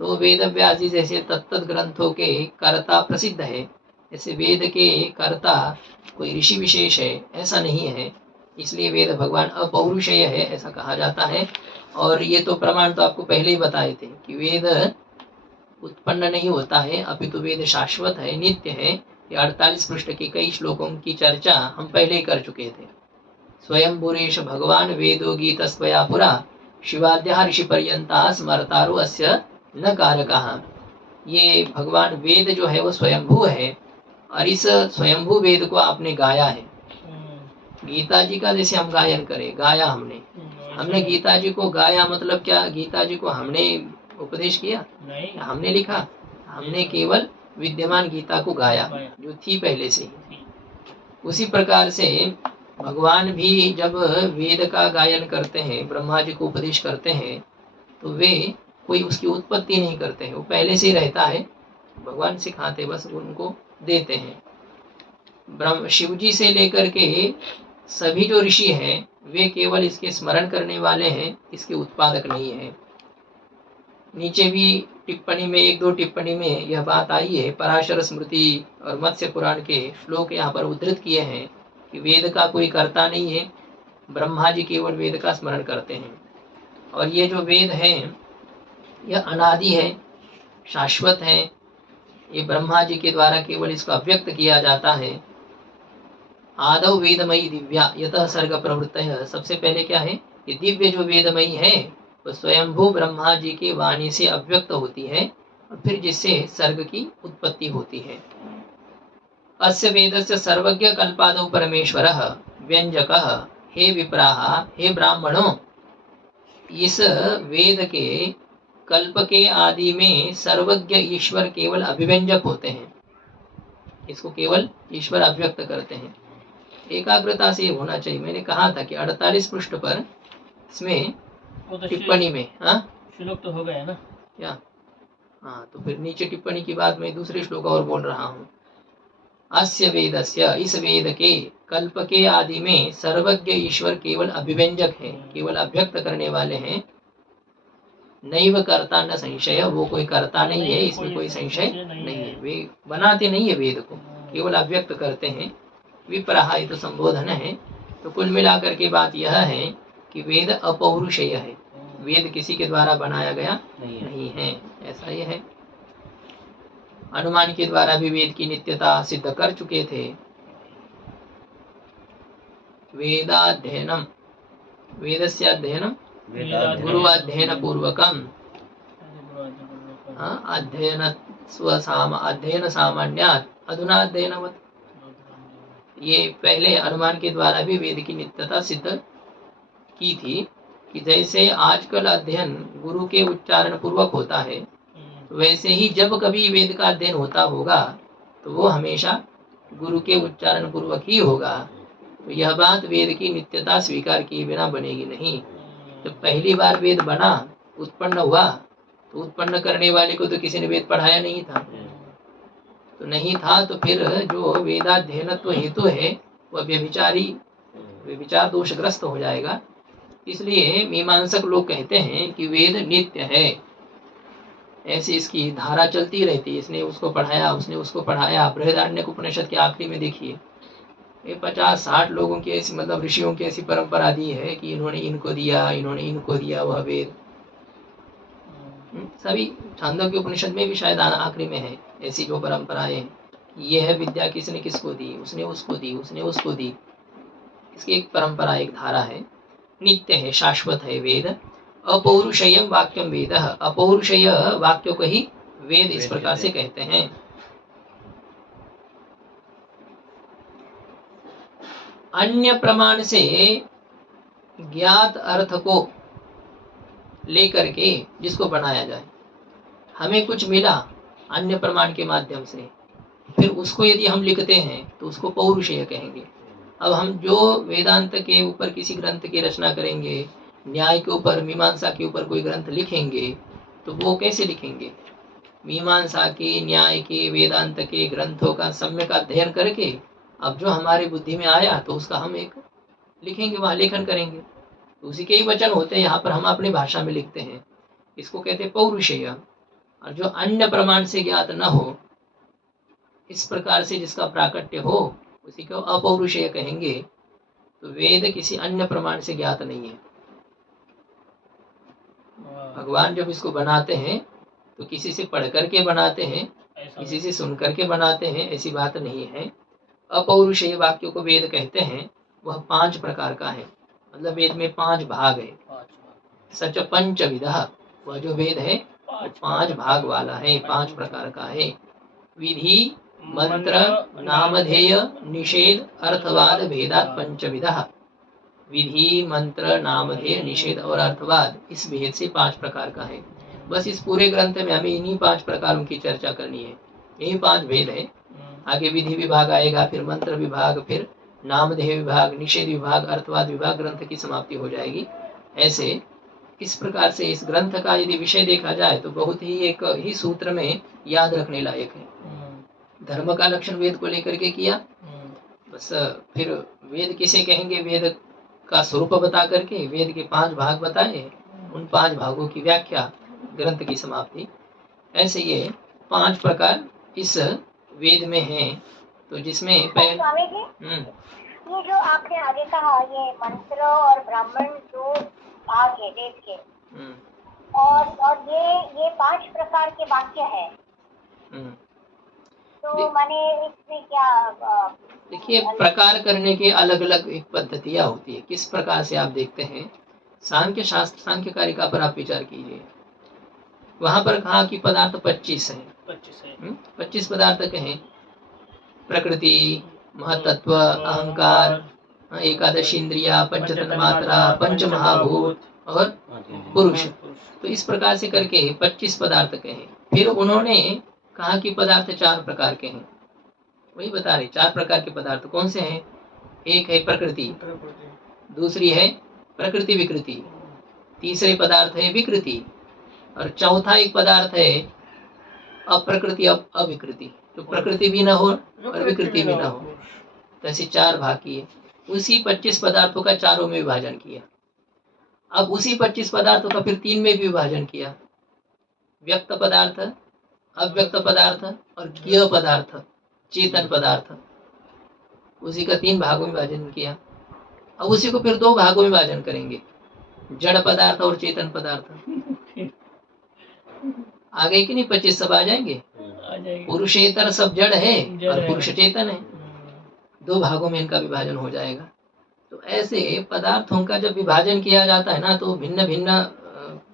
तो वेद व्यास जी जैसे तत्त ग्रंथों के कर्ता प्रसिद्ध है, ऐसे वेद के कर्ता कोई ऋषि विशेष है ऐसा नहीं है, इसलिए वेद भगवान अपौरुषेय है ऐसा कहा जाता है। और ये तो प्रमाण तो आपको पहले ही बताए थे कि वेद उत्पन्न नहीं होता है, अपितु वेद शाश्वत है, नित्य है। ये 48 पृष्ठ के कई श्लोकों की चर्चा हम पहले ही कर चुके थे। स्वयंभुरेश भगवान वेदो गीत स्वया पुरा शिवाद्या ऋषि पर्यंता स्मरतारो अस्य न कारकः। ये भगवान वेद जो है वो स्वयंभू है और इस स्वयंभू वेद को आपने गाया है। गीता जी का जैसे हम गायन करें, गाया हमने गीता जी को गाया, मतलब क्या, गीता जी को हमने उपदेश किया नहीं, हमने लिखा, हमने केवल विद्यमान गीता को गाया जो थी पहले से। उसी प्रकार से भगवान भी जब वेद का गायन करते हैं, ब्रह्मा जी को उपदेश करते हैं, तो वे कोई उसकी उत्पत्ति नहीं करते हैं, वो पहले से ही रहता है, भगवान सिखाते बस उनको देते हैं। ब्रह्म शिव जी से लेकर के सभी जो ऋषि हैं वे केवल इसके स्मरण करने वाले हैं, इसके उत्पादक नहीं है। नीचे भी टिप्पणी में, एक दो टिप्पणी में यह बात आई है, पराशर स्मृति और मत्स्य पुराण के श्लोक यहाँ पर उद्धृत किए हैं कि वेद का कोई कर्ता नहीं है, ब्रह्मा जी केवल वेद का स्मरण करते हैं। और ये जो वेद है यह अनादि है, शाश्वत है, ये ब्रह्मा जी के द्वारा केवल इसको अव्यक्त किया जाता है। आदौ वेदमयी दिव्या यतः सर्ग प्रवृत्तयः, सबसे पहले क्या है, ये दिव्य जो वेदमयी है वो स्वयंभू ब्रह्मा जी की वाणी से अव्यक्त होती है और फिर जिससे सर्ग की उत्पत्ति होती है। अस्य वेदस्य सर्वज्ञ कल्पादौ परमेश्वरः व्यंजकः, हे विप्राः, हे ब्राह्मणों, इस वेद के कल्प के आदि में सर्वज्ञ ईश्वर केवल अभिव्यंजक होते हैं, इसको केवल ईश्वर अभिव्यक्त करते हैं। एकाग्रता से होना चाहिए। मैंने कहा था कि 48 पृष्ठ पर इसमें टिप्पणी में, हाँ श्लोक तो हो गया ना क्या, हाँ तो फिर नीचे टिप्पणी की बात मैं दूसरे श्लोक और बोल रहा हूँ। अस्य वेदस्य, इस वेद के कल्प के आदि में सर्वज्ञ ईश्वर केवल अभिव्यंजक है, केवल अभिव्यक्त करने वाले हैं। नैव कर्ता न संशय, वो कोई कर्ता नहीं है, इसमें कोई संशय नहीं है। वे बनाते नहीं है वेद को, केवल अभिव्यक्त करते हैं। विप्रहा तो संबोधन है। तो कुल मिलाकर के बात यह है कि वेद अपौरुषेय है, वेद किसी के द्वारा बनाया गया नहीं है, ऐसा यह है। अनुमान के द्वारा भी वेद की नित्यता सिद्ध कर चुके थे। वेदाध्ययनम, वेदस्य अध्ययनम गुरुअध्ययन पूर्वकम, अध्ययन सामान्यात् अधुना अध्ययनवत्। ये पहले अनुमान के द्वारा भी वेद की नित्यता सिद्ध की थी कि जैसे आजकल अध्ययन गुरु के उच्चारण पूर्वक होता है, वैसे ही जब कभी वेद का अध्ययन होता होगा तो वो हमेशा गुरु के उच्चारण पूर्वक ही होगा। तो यह बात वेद की नित्यता स्वीकार किए बिना बनेगी नहीं। जब पहली बार वेद बना, उत्पन्न हुआ, तो उत्पन्न करने वाले को तो किसी ने वेद पढ़ाया नहीं था, तो नहीं था तो फिर जो वेदाध्ययनत्व हेतु है वह व्यभिचार दोषग्रस्त हो जाएगा। इसलिए मीमांसक लोग कहते हैं कि वेद नित्य है, ऐसी इसकी धारा चलती रहती है। इसने उसको पढ़ाया, उसने उसको पढ़ाया। बृहदारण्यक उपनिषद के आखिरी में देखिए, ये 50-60 लोगों की ऐसी, मतलब ऋषियों की ऐसी परंपरा दी है कि इन्होंने इनको दिया, इन्होंने इनको दिया वह वेद। सभी छांदोग्य उपनिषद में भी शायद आखिरी में है ऐसी जो परंपराएं हैं, ये है विद्या किसने किसको दी, उसने उसको दी, उसने उसको दी। इसकी एक परंपरा, एक धारा है। नित्य है, शाश्वत है वेद। अपौरुषेयम वाक्यम वेद, अपौरुषेय वाक्यों को ही वेद इस प्रकार से कहते हैं। अन्य प्रमाण से ज्ञात अर्थ को लेकर के जिसको बनाया जाए, हमें कुछ मिला अन्य प्रमाण के माध्यम से, फिर उसको यदि हम लिखते हैं तो उसको पौरुषेय कहेंगे। अब हम जो वेदांत के ऊपर किसी ग्रंथ की रचना करेंगे, न्याय के ऊपर, मीमांसा के ऊपर कोई ग्रंथ लिखेंगे, तो वो कैसे लिखेंगे? मीमांसा के, न्याय के, वेदांत के ग्रंथों का सम्यक अध्ययन करके अब जो हमारी बुद्धि में आया तो उसका हम एक लिखेंगे, वहाँ लेखन करेंगे। उसी के ही वचन होते हैं, यहाँ पर हम अपनी भाषा में लिखते हैं, इसको कहते हैं पौरुषेय। और जो अन्य प्रमाण से ज्ञात न हो, इस प्रकार से जिसका प्राकट्य हो, उसी को अपौरुषेय कहेंगे। तो वेद किसी अन्य प्रमाण से ज्ञात नहीं है। भगवान जब इसको बनाते हैं तो किसी से पढ़ करके बनाते हैं, किसी से सुन करके बनाते हैं, ऐसी बात नहीं है। अपौरुषेय वाक्यों को वेद कहते हैं। वह 5 प्रकार का है, मतलब वेद में 5 भाग है। सच पंचविधः, वह जो वेद है 5 भाग वाला है, 5 प्रकार का है। विधि, मंत्र, नामधेय, निषेध, अर्थवाद, भेदात पंचविधः। विधि, मंत्र, नामधेय, निषेध और अर्थवाद, इस भेद से 5 प्रकार का है। बस इस पूरे ग्रंथ में हमें इन्हीं 5 प्रकारों की चर्चा करनी है। यही 5 भेद है। आगे विधि विभाग आएगा, फिर मंत्र विभाग, फिर नामधेय विभाग, निषेध विभाग, अर्थवाद विभाग, ग्रंथ की समाप्ति हो जाएगी। ऐसे इस प्रकार से इस ग्रंथ का यदि विषय देखा जाए तो बहुत ही एक ही सूत्र में याद रखने लायक है। धर्म का लक्षण वेद को लेकर के किया, बस फिर वेद किसे कहेंगे, वेद का स्वरूप बता करके वेद के 5 भाग बताए, उन 5 भागों की व्याख्या, ग्रंथ की समाप्ति। ऐसे ये 5 प्रकार इस वेद में हैं। तो जिसमें पहले स्वामी जी, ये जो आपने आगे कहा, ये मंत्र और ब्राह्मण जो भाग है वेद के, और ये 5 प्रकार के वाक्य है, तो माने इसमें क्या? देखिए, प्रकार करने के अलग अलग एक पद्धतियां होती है। किस प्रकार से आप देखते हैं, सांख्य शास्त्र, सांख्य कारिका पर आप विचार कीजिए। वहां पर कहा कि पदार्थ 25 हैं। 25 पदार्थ कहें, प्रकृति, महतत्व, अहंकार, एकादश इंद्रिया, पंचतन्मात्रा, पंच महाभूत और पुरुष। तो इस प्रकार से करके 25 पदार्थ कहें। फिर उन्होंने कहा कि पदार्थ 4 प्रकार के हैं। वही बता रहे, 4 प्रकार के पदार्थ कौन से हैं? एक है प्रकृति, दूसरी है प्रकृति विकृति, तीसरे पदार्थ है विकृति, और चौथा एक पदार्थ है अप्रकृति अविकृति। तो प्रकृति भी ना हो और विकृति भी ना हो, तो ऐसे 4 भाग किए। उसी 25 पदार्थों का 4 में विभाजन किया। अब उसी 25 पदार्थों का फिर 3 में भी विभाजन किया, व्यक्त पदार्थ, अव्यक्त पदार्थ और ज्ञेय पदार्थ, चेतन पदार्थ। उसी का 3 भागों में विभाजन किया। अब उसी को फिर 2 भागों में विभाजन करेंगे, जड़ पदार्थ और चेतन पदार्थ। आ गए कि नहीं? 25 सब आ जाएंगे। पुरुषेतर सब जड़ है और पुरुष चेतन है। 2 भागों में इनका विभाजन हो जाएगा। तो ऐसे पदार्थों का जब विभाजन किया जाता है ना, तो भिन्न भिन्न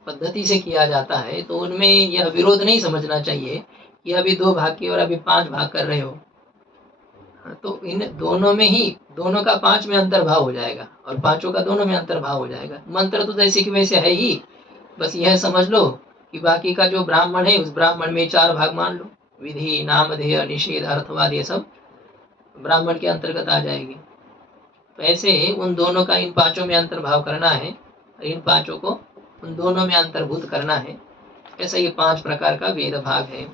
पद्धति से किया जाता है। तो उनमें यह विरोध नहीं समझना चाहिए कि अभी 2 भाग किए और अभी 5 भाग कर रहे हो। तो इन दोनों में ही, दोनों का 5 में अंतर्भाव हो जाएगा और 5 का दोनों में अंतर्भाव हो जाएगा। मंत्र तो जैसे कि वैसे है ही, बस यह समझ लो कि बाकी का जो ब्राह्मण है, उस ब्राह्मण में 4 भाग मान लो, विधि, नामधेय, निषेध, अर्थवाद, ये सब ब्राह्मण के अंतर्गत आ जाएगी। तो ऐसे उन दोनों का इन 5 में अंतर्भाव करना है और इन 5 को उन दोनों में अंतर्भूत करना है। ऐसा ये 5 प्रकार का वेद भाग है।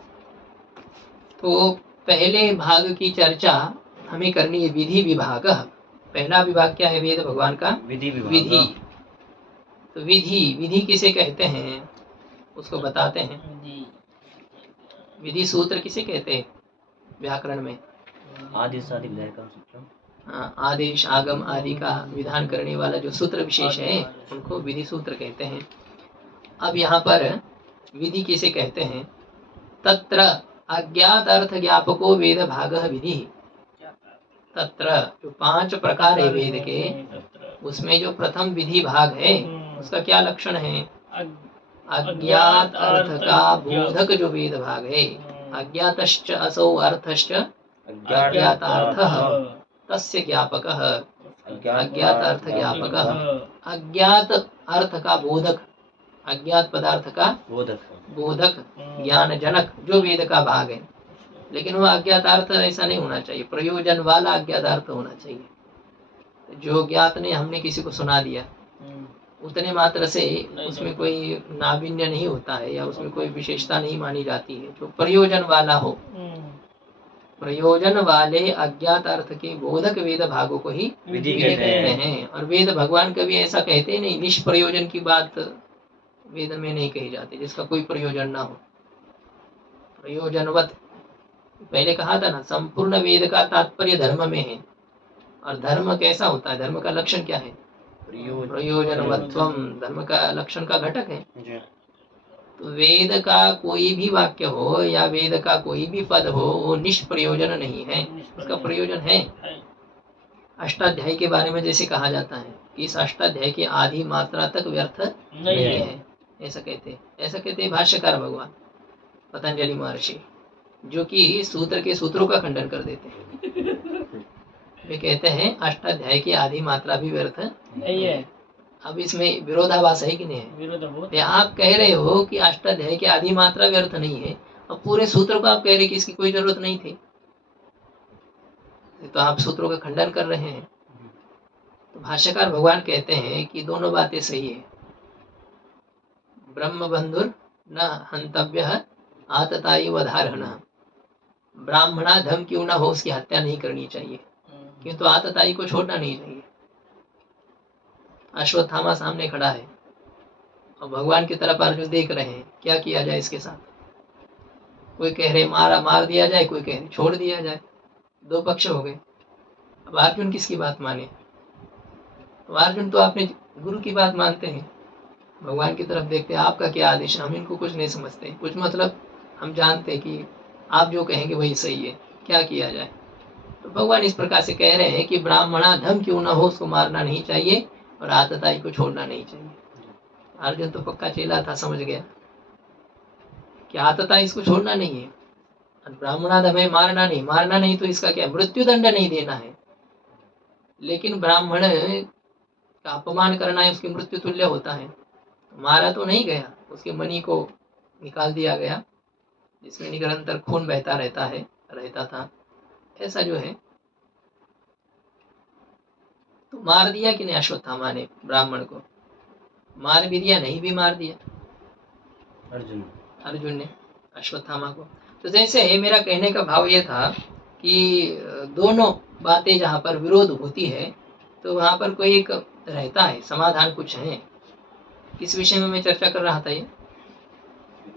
तो पहले भाग की चर्चा हमें करनी है विधि विभाग। पहला विभाग क्या है वेद भगवान का? विधि विभाग। विधि। तो विधि किसे कहते हैं उसको बताते हैं। विधि सूत्र किसे कहते हैं व्याकरण में? आदेश आदि विधायकम सूत्रम। हाँ, आदेश आगम आदि का विधान करने वाला जो सूत्र विशेष है उनको विधि सूत्र कहते हैं। अब यहाँ पर विधि किसे कहते हैं? तत्र अज्ञात अर्थ ज्ञापको वेद भाग विधि। तत्र जो 5 प्रकार है वेद के, उसमें जो प्रथम विधि भाग है उसका क्या लक्षण है? अज्ञात अर्थ का बोधक जो वेद भाग है। अज्ञातश्च असौ अर्थश्च अज्ञातार्थः तस्य ज्ञापकः। अज्ञात अर्थ ज्ञापकः, अज्ञात अर्थ का बोधक, अज्ञात पदार्थ का बोधक ज्ञान जनक जो वेद का भाग है। लेकिन वह अज्ञात अर्थ ऐसा नहीं होना चाहिए, प्रयोजन वाला अज्ञात अर्थ होना चाहिए। जो ज्ञात ने हमने किसी को सुना दिया उतने मात्र से उसमें कोई नाविन्य नहीं होता है या उसमें कोई विशेषता नहीं मानी जाती है। जो प्रयोजन वाला हो, प्रयोजन वाले अज्ञात अर्थ के बोधक वेद भागों को ही विधि कहते हैं। और वेद भगवान कभी ऐसा कहते नहीं, निष्प्रयोजन की बात वेद में नहीं कही जाती जिसका कोई प्रयोजन ना हो। प्रयोजनवत पहले कहा था ना, संपूर्ण वेद का तात्पर्य धर्म में है। और धर्म कैसा होता है? धर्म का लक्षण क्या है? प्रयोजनवत्वम धर्म का लक्षण का घटक है। तो वेद का कोई भी वाक्य हो या वेद का कोई भी पद हो वो निष्प्रयोजन नहीं है, उसका प्रयोजन है। अष्टाध्यायी के बारे में जैसे कहा जाता है कि इस अष्टाध्यायी की आधी मात्रा तक व्यर्थ नहीं है, ऐसा कहते हैं भाष्यकार भगवान पतंजलि महर्षि, जो कि सूत्र के सूत्रों का खंडन कर देते हैं। वे कहते हैं अष्टाध्यायी की आधी मात्रा भी व्यर्थ नहीं है। अब इसमें विरोधाभास है कि नहीं है? आप कह रहे हो कि अष्टाध्यायी की आधी मात्रा व्यर्थ नहीं है, अब पूरे सूत्र को आप कह रहे कि इसकी कोई जरूरत नहीं थी, तो आप सूत्रों का खंडन कर रहे हैं। तो भाष्यकार भगवान कहते हैं कि दोनों बातें सही है। ब्रह्म बंधुर न हंतव्य आतताई वधारण, ब्राह्मणाधम क्यों ना हो उसकी हत्या नहीं करनी चाहिए, किंतु आतताई को छोड़ना नहीं चाहिए। अश्वत्थामा सामने खड़ा है और भगवान की तरफ अर्जुन देख रहे हैं, क्या किया जाए इसके साथ? कोई कह रहे मार दिया जाए, कोई कह रहे छोड़ दिया जाए, दो पक्ष हो गए। अब अर्जुन किसकी बात माने? तो अर्जुन तो अपने गुरु की बात मानते हैं, भगवान की तरफ देखते हैं, आपका क्या आदेश है? हम इनको कुछ नहीं समझते, कुछ मतलब हम जानते हैं कि आप जो कहेंगे वही सही है, क्या किया जाए? तो भगवान इस प्रकार से कह रहे हैं कि ब्राह्मणाधम क्यों ना हो उसको मारना नहीं चाहिए और आतताई को छोड़ना नहीं चाहिए। अर्जुन तो पक्का चेला था, समझ गया कि आतताई इसको छोड़ना नहीं है और ब्राह्मणाधम है मारना नहीं, तो इसका क्या मृत्यु दंड नहीं देना है, लेकिन ब्राह्मण का अपमान करना है उसकी मृत्यु तुल्य होता है। मारा तो नहीं गया, उसके मणि को निकाल दिया गया जिसमें निरंतर खून बहता रहता था, ऐसा जो है। तो मार दिया कि नहीं अश्वत्थामा ने ब्राह्मण को? मार भी दिया, नहीं भी मार दिया अर्जुन ने अश्वत्थामा को। तो जैसे मेरा कहने का भाव ये था कि दोनों बातें जहाँ पर विरोध होती है तो वहाँ पर कोई एक रहता है समाधान, कुछ है। किस विषय में मैं चर्चा कर रहा था? ये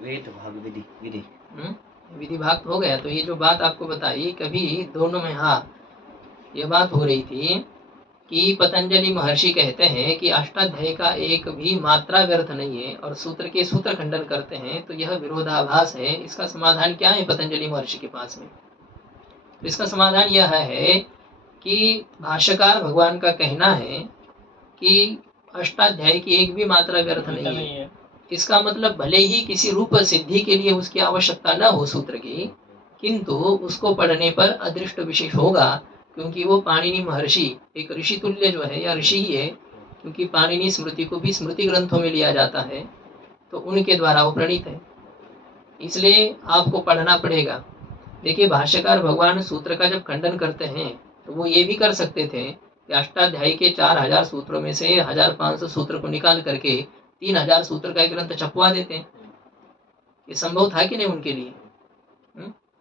वेद भाग विधि भाग हो गया। तो ये जो बात आपको बताई, कभी दोनों में ये बात हो रही थी कि पतंजलि महर्षि कहते हैं कि अष्टाध्यायी का एक भी मात्रा व्यर्थ नहीं है और सूत्र के सूत्र खंडन करते हैं, तो यह विरोधाभास है। इसका समाधान क्या है पतंजलि महर्षि के पास में? तो इसका समाधान यह है कि भाष्यकार भगवान का कहना है कि अष्टाध्यायी की एक भी मात्रा व्यर्थ नहीं है। इसका मतलब भले ही किसी रूप सिद्धि के लिए उसकी आवश्यकता न हो सूत्र की, किंतु उसको पढ़ने पर अदृष्ट विशेष होगा, क्योंकि वो पाणिनि महर्षि एक ऋषि तुल्य जो है या ऋषि ही है, क्योंकि पाणिनि स्मृति को भी स्मृति ग्रंथों में लिया जाता है, तो उनके द्वारा वो प्रणीत है, इसलिए आपको पढ़ना पड़ेगा। देखिए भाष्यकार भगवान सूत्र का जब खंडन करते हैं तो वो ये भी कर सकते थे कि अष्टाध्यायी के 4000 सूत्रों में से 1500 सूत्र को निकाल करके 3000 सूत्र का एक ग्रंथ छपवा देते हैं। ये संभव था कि नहीं उनके लिए?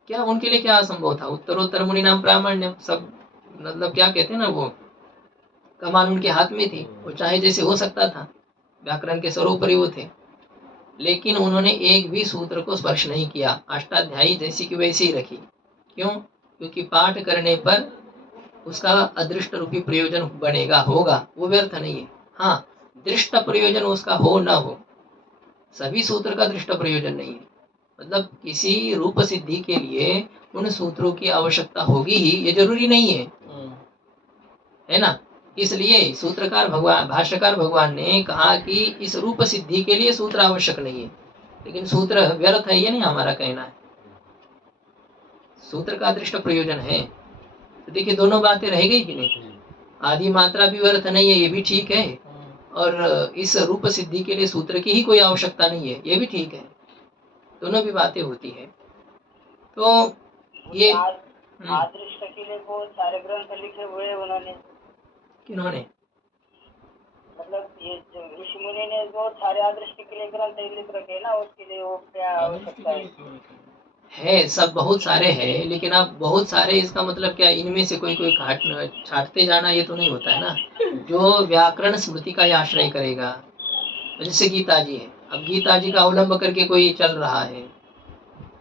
क्या उनके लिए क्या असंभव था? उत्तरोत्तर मुनि नाम प्रामाण्य, सब मतलब क्या कहते हैं ना, वो कमान उनके हाथ में थी, वो चाहे जैसे हो सकता था, व्याकरण के सर्वोपरि वो थे। लेकिन उन्होंने एक भी सूत्र को स्पर्श नहीं किया, अष्टाध्यायी जैसी की वैसी ही रखी। क्यों? क्योंकि पाठ करने पर उसका अदृष्ट रूपी प्रयोजन बनेगा, होगा, वो व्यर्थ नहीं है। हाँ, दृष्ट प्रयोजन उसका हो ना हो, सभी सूत्र का दृष्ट प्रयोजन नहीं है। मतलब किसी रूप सिद्धि के लिए उन सूत्रों की आवश्यकता होगी ही, ये जरूरी नहीं है ना। इसलिए सूत्रकार भगवान, भाष्यकार भगवान ने कहा कि इस रूप सिद्धि के लिए सूत्र आवश्यक नहीं है। लेकिन सूत्र व्यर्थ है, ये नहीं हमारा कहना है, सूत्र का दृष्ट प्रयोजन है। तो देखिए दोनों बातें रह गई कि नहीं। आदि मात्रा भी व्यर्थ नहीं है, ये भी ठीक है, और इस रूप सिद्धि के लिए सूत्र की ही कोई आवश्यकता नहीं है, ये भी ठीक है। दोनों भी बातें होती है। तो ये आदृष्ट के लिए बहुत सारे ग्रंथ लिखे हुए हैं उन्होंने। किन्होंने? मतलब ये ऋषि मुनि ने बहुत सारे आदृष्ट के लिए ग्रंथ लिख रखे ना, उसके लिए वो क्या आवश्यकता है? सब बहुत सारे हैं, लेकिन अब बहुत सारे इसका मतलब क्या इनमें से कोई कोई छाटते जाना, ये तो नहीं होता है ना। जो व्याकरण स्मृति का आश्रय करेगा, जैसे गीता जी है, अब गीता जी का अवलंब करके कोई चल रहा है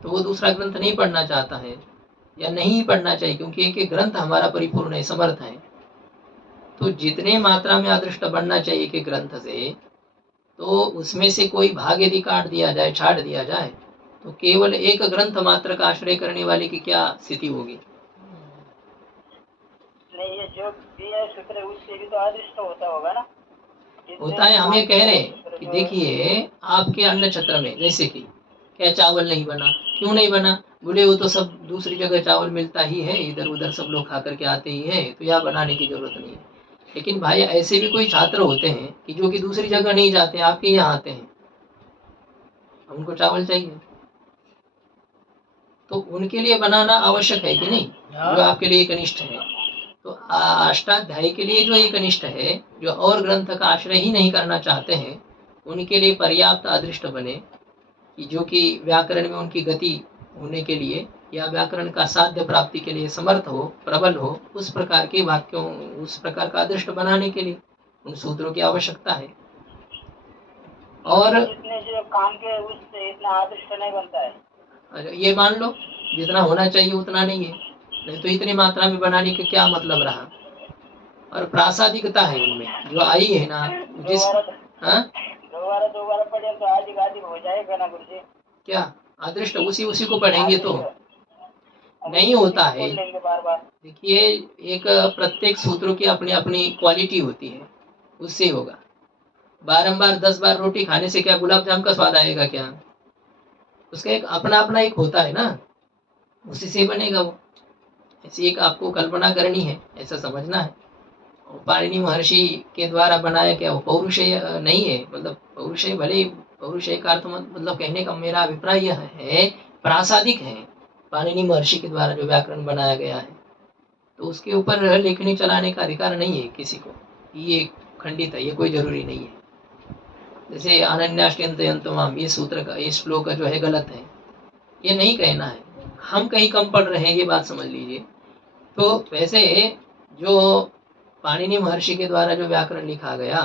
तो वो दूसरा ग्रंथ नहीं पढ़ना चाहता है या नहीं पढ़ना चाहिए, क्योंकि एक एक ग्रंथ हमारा परिपूर्ण है, समर्थ है। तो जितने मात्रा में अदृष्ट बनना चाहिए के ग्रंथ से, तो उसमें से कोई भाग यदि काट दिया जाए, छाट दिया जाए, तो केवल एक ग्रंथ मात्र का आश्रय करने वाले की क्या स्थिति होगी? नहीं, ये जो भी है सूत्र उससे भी तो अदृष्ट होता होगा ना। होता है, हम ये कह रहे हैं कि देखिए आपके अन्न छत्र में जैसे कि क्या चावल नहीं बना, क्यों नहीं बना? बोले वो तो सब दूसरी जगह चावल मिलता ही है, इधर उधर सब लोग खा करके आते ही है, तो यहाँ बनाने की जरूरत नहीं है। लेकिन भाई ऐसे भी कोई छात्र होते हैं कि जो कि दूसरी जगह नहीं जाते, आपके यहाँ आते हैं, उनको चावल चाहिए, तो उनके लिए बनाना आवश्यक है कि नहीं? जो आपके लिए कनिष्ठ है, तो अष्टाध्यायी के लिए जो एक कनिष्ठ है, जो और ग्रंथ का आश्रय ही नहीं करना चाहते हैं, उनके लिए पर्याप्त अदृष्ट बने कि जो कि व्याकरण में उनकी गति होने के लिए या व्याकरण का साध्य प्राप्ति के लिए समर्थ हो, प्रबल हो, उस प्रकार के वाक्यों, उस प्रकार का अदृष्ट बनाने के लिए उन सूत्रों की आवश्यकता है। और जितने जो काम के उससे इतना अदृष्ट नहीं बनता है। ये मान लो जितना होना चाहिए उतना नहीं है, नहीं तो इतनी मात्रा में बनाने का क्या मतलब रहा। और प्रासादिकता है उनमें जो आई है ना, जिस दोबारा पढ़े तो आदि हो जाएगा ना गुरुजी। क्या अदृष्ट उसी को पढ़ेंगे तो नहीं होता है। देखिए एक प्रत्येक सूत्रों की अपनी अपनी क्वालिटी होती है, उससे होगा। बारंबार 10 बार रोटी खाने से क्या गुलाब जामुन का स्वाद आएगा क्या? उसका एक अपना अपना एक होता है ना, उसी से बनेगा वो। ऐसी एक आपको कल्पना करनी है, ऐसा समझना है। पाणिनि महर्षि के द्वारा बनाया क्या वो पौरुषेय नहीं है, मतलब पौरुषेय भले पौरुषेय का अर्थ मतलब कहने का मेरा अभिप्राय यह है प्रासादिक है। पाणिनि महर्षि के द्वारा जो व्याकरण बनाया गया है, तो उसके ऊपर लेखनी चलाने का अधिकार नहीं है किसी को, ये खंडित है, ये कोई जरूरी नहीं है। जैसे अनन्याष्टयन्तयन्तमाम, ये सूत्र का, ये श्लोक जो है गलत है, ये नहीं कहना है। हम कहीं कम पढ़ रहे हैं, ये बात समझ लीजिए। तो वैसे जो पाणिनि महर्षि के द्वारा जो व्याकरण लिखा गया,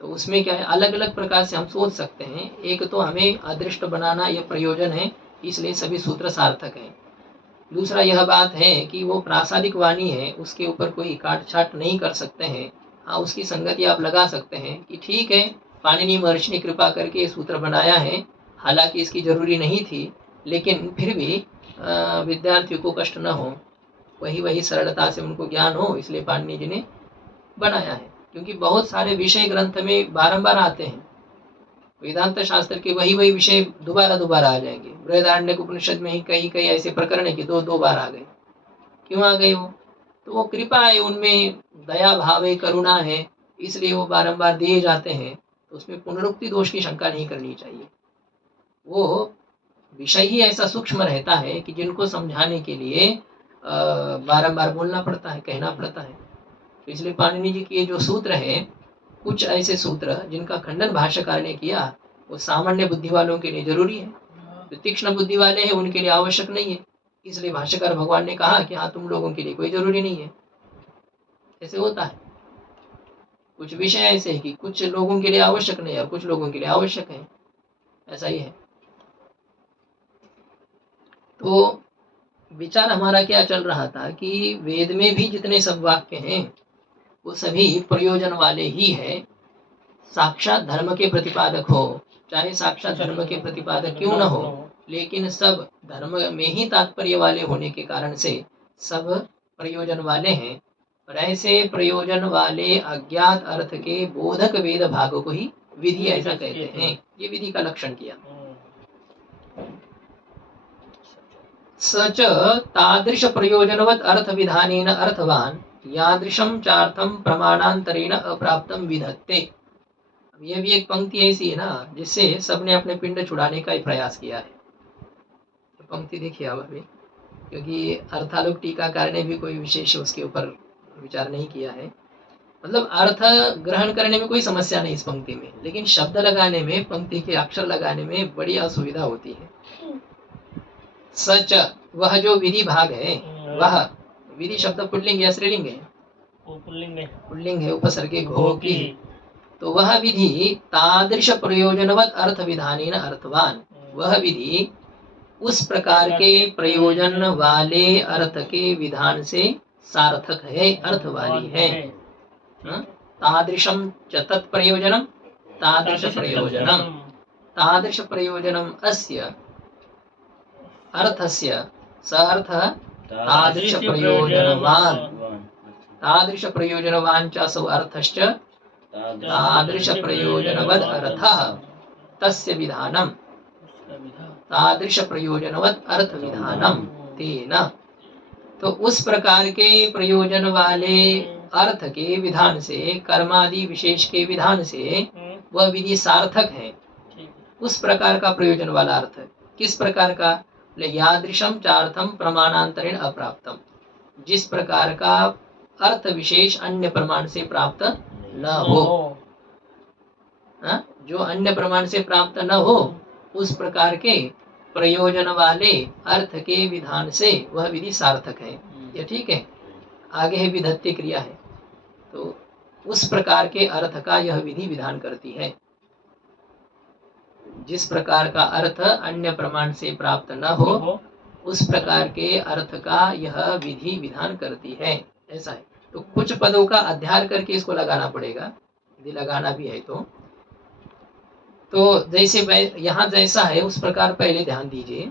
तो उसमें क्या है, अलग अलग प्रकार से हम सोच सकते हैं। एक तो हमें अदृष्ट बनाना ये प्रयोजन है, इसलिए सभी सूत्र सार्थक हैं। दूसरा यह बात है कि वो प्रासादिक वाणी है, उसके ऊपर कोई काट छाट नहीं कर सकते हैं। हाँ, उसकी संगति आप लगा सकते हैं कि ठीक है पाणिनि महर्षि ने कृपा करके ये सूत्र बनाया है, हालांकि इसकी जरूरी नहीं थी, लेकिन फिर भी विद्यार्थियों को कष्ट न हो, वही सरलता से उनको ज्ञान हो, इसलिए पाणिनि जी ने बनाया है। क्योंकि बहुत सारे विषय ग्रंथ में बारंबार आते हैं, वेदांत शास्त्र के वही विषय दोबारा आ जाएंगे। बृहदारण्यक उपनिषद में ही कई ऐसे प्रकरण है कि दो बार आ गए। क्यों आ गए वो? तो वो कृपा है, उनमें दया भाव है, करुणा है, इसलिए वो बारंबार दिए जाते हैं। तो उसमें पुनरुक्ति दोष की शंका नहीं करनी चाहिए। वो विषय ही ऐसा सूक्ष्म रहता है कि जिनको समझाने के लिए बारंबार बोलना पड़ता है, कहना पड़ता है। तो इसलिए पाणिनि जी के जो सूत्र है, कुछ ऐसे सूत्र जिनका खंडन भाष्यकार ने किया, वो सामान्य बुद्धि वालों के लिए जरूरी है। जो तीक्ष्ण बुद्धि वाले हैं उनके लिए आवश्यक नहीं है। इसलिए भाष्यकार भगवान ने कहा कि हाँ तुम लोगों के लिए कोई जरूरी नहीं है। ऐसे होता है, कुछ विषय ऐसे है कि कुछ लोगों के लिए आवश्यक नहीं और कुछ लोगों के लिए आवश्यक है, ऐसा ही है। तो विचार हमारा क्या चल रहा था कि वेद में भी जितने सब वाक्य हैं वो सभी प्रयोजन वाले ही है। साक्षात धर्म के प्रतिपादक हो चाहे साक्षात धर्म के प्रतिपादक क्यों न हो, लेकिन सब धर्म में ही तात्पर्य वाले होने के कारण से सब प्रयोजन वाले हैं। और ऐसे प्रयोजन वाले अज्ञात अर्थ के बोधक वेद भाग को ही विधि ऐसा कहते हैं। ये विधि का लक्षण किया। सच तादृश प्रयोजनवत अर्थ विधानेन अर्थवान यादृशम चार्थम प्रमाणांतरेण अप्राप्तम विधत्ते। ये भी एक पंक्ति ऐसी है ना जिससे सबने अपने पिंड छुड़ाने का ही प्रयास किया है। तो पंक्ति देखिए अब अभी, क्योंकि अर्थालोक टीकाकार ने भी कोई विशेष उसके ऊपर विचार नहीं किया है। मतलब अर्थ ग्रहण करने में कोई समस्या नहीं इस पंक्ति में, लेकिन शब्द लगाने में, पंक्ति के अक्षर लगाने में बड़ी असुविधा होती है। सच वह जो विधि भाग है, वह विधि शब्द पुल्लिंग या स्त्रीलिंग है? पुल्लिंग है, उपसर्गे घो की। तो वह विधि तादृश प्रयोजनवत अर्थ विधानेन अर्थवान, वह विधि उस प्रकार के प्रयोजन वाले अर्थ के विधान से सार्थक है, अर्थ वाली है। तादृशम च तत्प्रयोजनम तादृश प्रयोजनम, तादृश प्रयोजनम अस्य अर्थस्य स अर्थ तादृश प्रयोजनवान, तादृश प्रयोजनवान च सौ अर्थश्च तादृश प्रयोजनवद अर्थः तस्य विधानम तादृश प्रयोजनवद अर्थ विधानम तेन। तो उस प्रकार के प्रयोजन वाले अर्थ के विधान से, कर्मादि विशेष के विधान से वह विधि सार्थक है। उस प्रकार का प्रयोजन वाला अर्थ, किस प्रकार का? यादृशम चार्थम प्रमाणांतरेण अप्राप्तम, जिस प्रकार का अर्थ विशेष अन्य प्रमाण से प्राप्त न हो, जो अन्य प्रमाण से प्राप्त न हो, उस प्रकार के प्रयोजन वाले अर्थ के विधान से वह विधि सार्थक है। ये ठीक है। आगे है विधत्ते क्रिया है, तो उस प्रकार के अर्थ का यह विधि विधान करती है। जिस प्रकार का अर्थ अन्य प्रमाण से प्राप्त न हो, उस प्रकार के अर्थ का यह विधि विधान करती है, ऐसा है। तो कुछ पदों का अध्याय करके इसको लगाना पड़ेगा, यदि लगाना भी है तो जैसे यहाँ जैसा है उस प्रकार पहले ध्यान दीजिए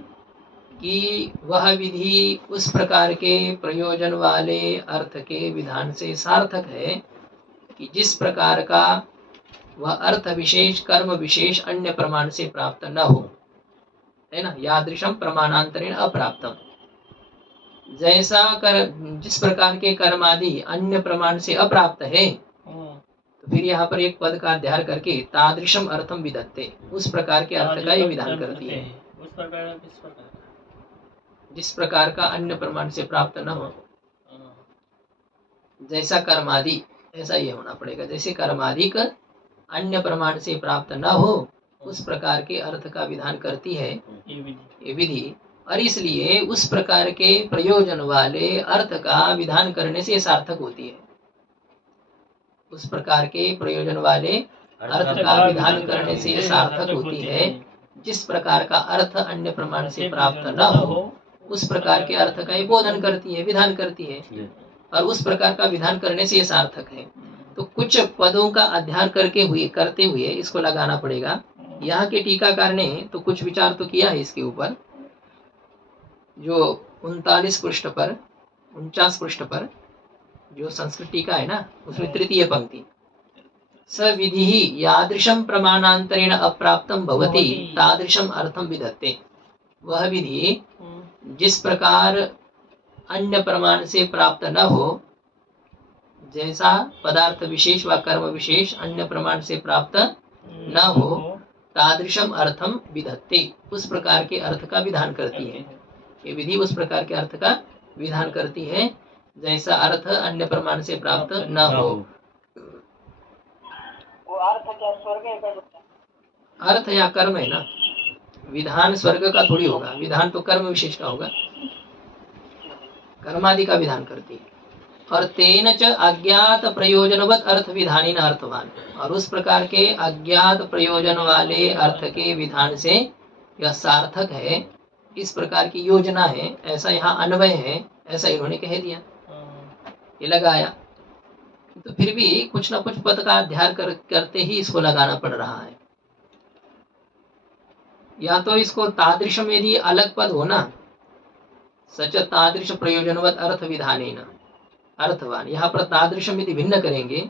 कि वह विधि उस प्रकार के प्रयोजन वाले अर्थ के विधान से सार्थक है कि जिस प्रकार का वह अर्थ विशेष कर्म विशेष अन्य प्रमाण से प्राप्त न हो, है ना। यादृशम प्रमाणांतरेण अप्राप्तम, जैसा जिस प्रकार के कर्म आदि अन्य प्रमाण से अप्राप्त है, तो फिर यहाँ पर एक पद का अध्याय करके तादृशम अर्थम विधत्ते, उस प्रकार के अर्थ का ये विधान करती है। उस प्रकार किस प्रकार? जिस प्रकार का अन्य प्रमाण से प्राप्त न हो, जैसा कर्मादि, ऐसा ये होना पड़ेगा। जैसे कर्मादिक अन्य प्रमाण से प्राप्त न हो, उस प्रकार के अर्थ का विधान करती है ये विधि। और इसलिए उस प्रकार के प्रयोजन वाले अर्थ का विधान करने से सार्थक होती है। उस प्रकार के प्रयोजन वाले अर्थ का विधान करने से सार्थक होती है। जिस प्रकार का अर्थ अन्य प्रमाण से प्राप्त न हो, उस प्रकार के अर्थ का ये बोधन करती है, विधान करती है, और उस प्रकार का विधान करने से ये सार्थक है। तो कुछ पदों का अध्ययन करते हुए इसको लगाना पड़ेगा। यहाँ के टीकाकार ने तो कुछ विचार तो किया है इसके ऊपर, जो 39 पृष्ठ पर 49 पृष्ठ पर जो संस्कृत टीका है ना, उसमें तृतीय पंक्ति, स विधि यादृशम प्रमाणांतरेण अप्राप्तम भवति तादृशम अर्थम विधत्ते। वह विधि जिस प्रकार अन्य प्रमाण से प्राप्त न हो, जैसा पदार्थ विशेष व कर्म विशेष अन्य प्रमाण से प्राप्त न हो, तादृशम अर्थम विधत्ते, उस प्रकार के अर्थ का विधान करती है। ये विधि उस प्रकार के अर्थ का विधान करती है जैसा अर्थ अन्य प्रमाण से प्राप्त न हो। वो अर्थ क्या स्वर्ग है? अर्थ या कर्म है ना, विधान स्वर्ग का थोड़ी होगा, विधान तो कर्म विशेष का होगा। कर्मादि का विधान करती है। और तेन च अज्ञात प्रयोजनवत अर्थ विधानी न अर्थवान, और उस प्रकार के अज्ञात प्रयोजन वाले अर्थ के विधान से यह सार्थक है, इस प्रकार की योजना है, ऐसा यहाँ अन्वय है, ऐसा इन्होंने कह दिया, ये लगाया। तो फिर भी कुछ ना कुछ पद का अध्ययन करते ही इसको लगाना पड़ रहा है। या तो इसको तादृशम यदि अलग पद हो ना, सच तादृश प्रयोजनवत अर्थ विधानेन अर्थवान, यहाँ पर तादृशम यदि भिन्न करेंगे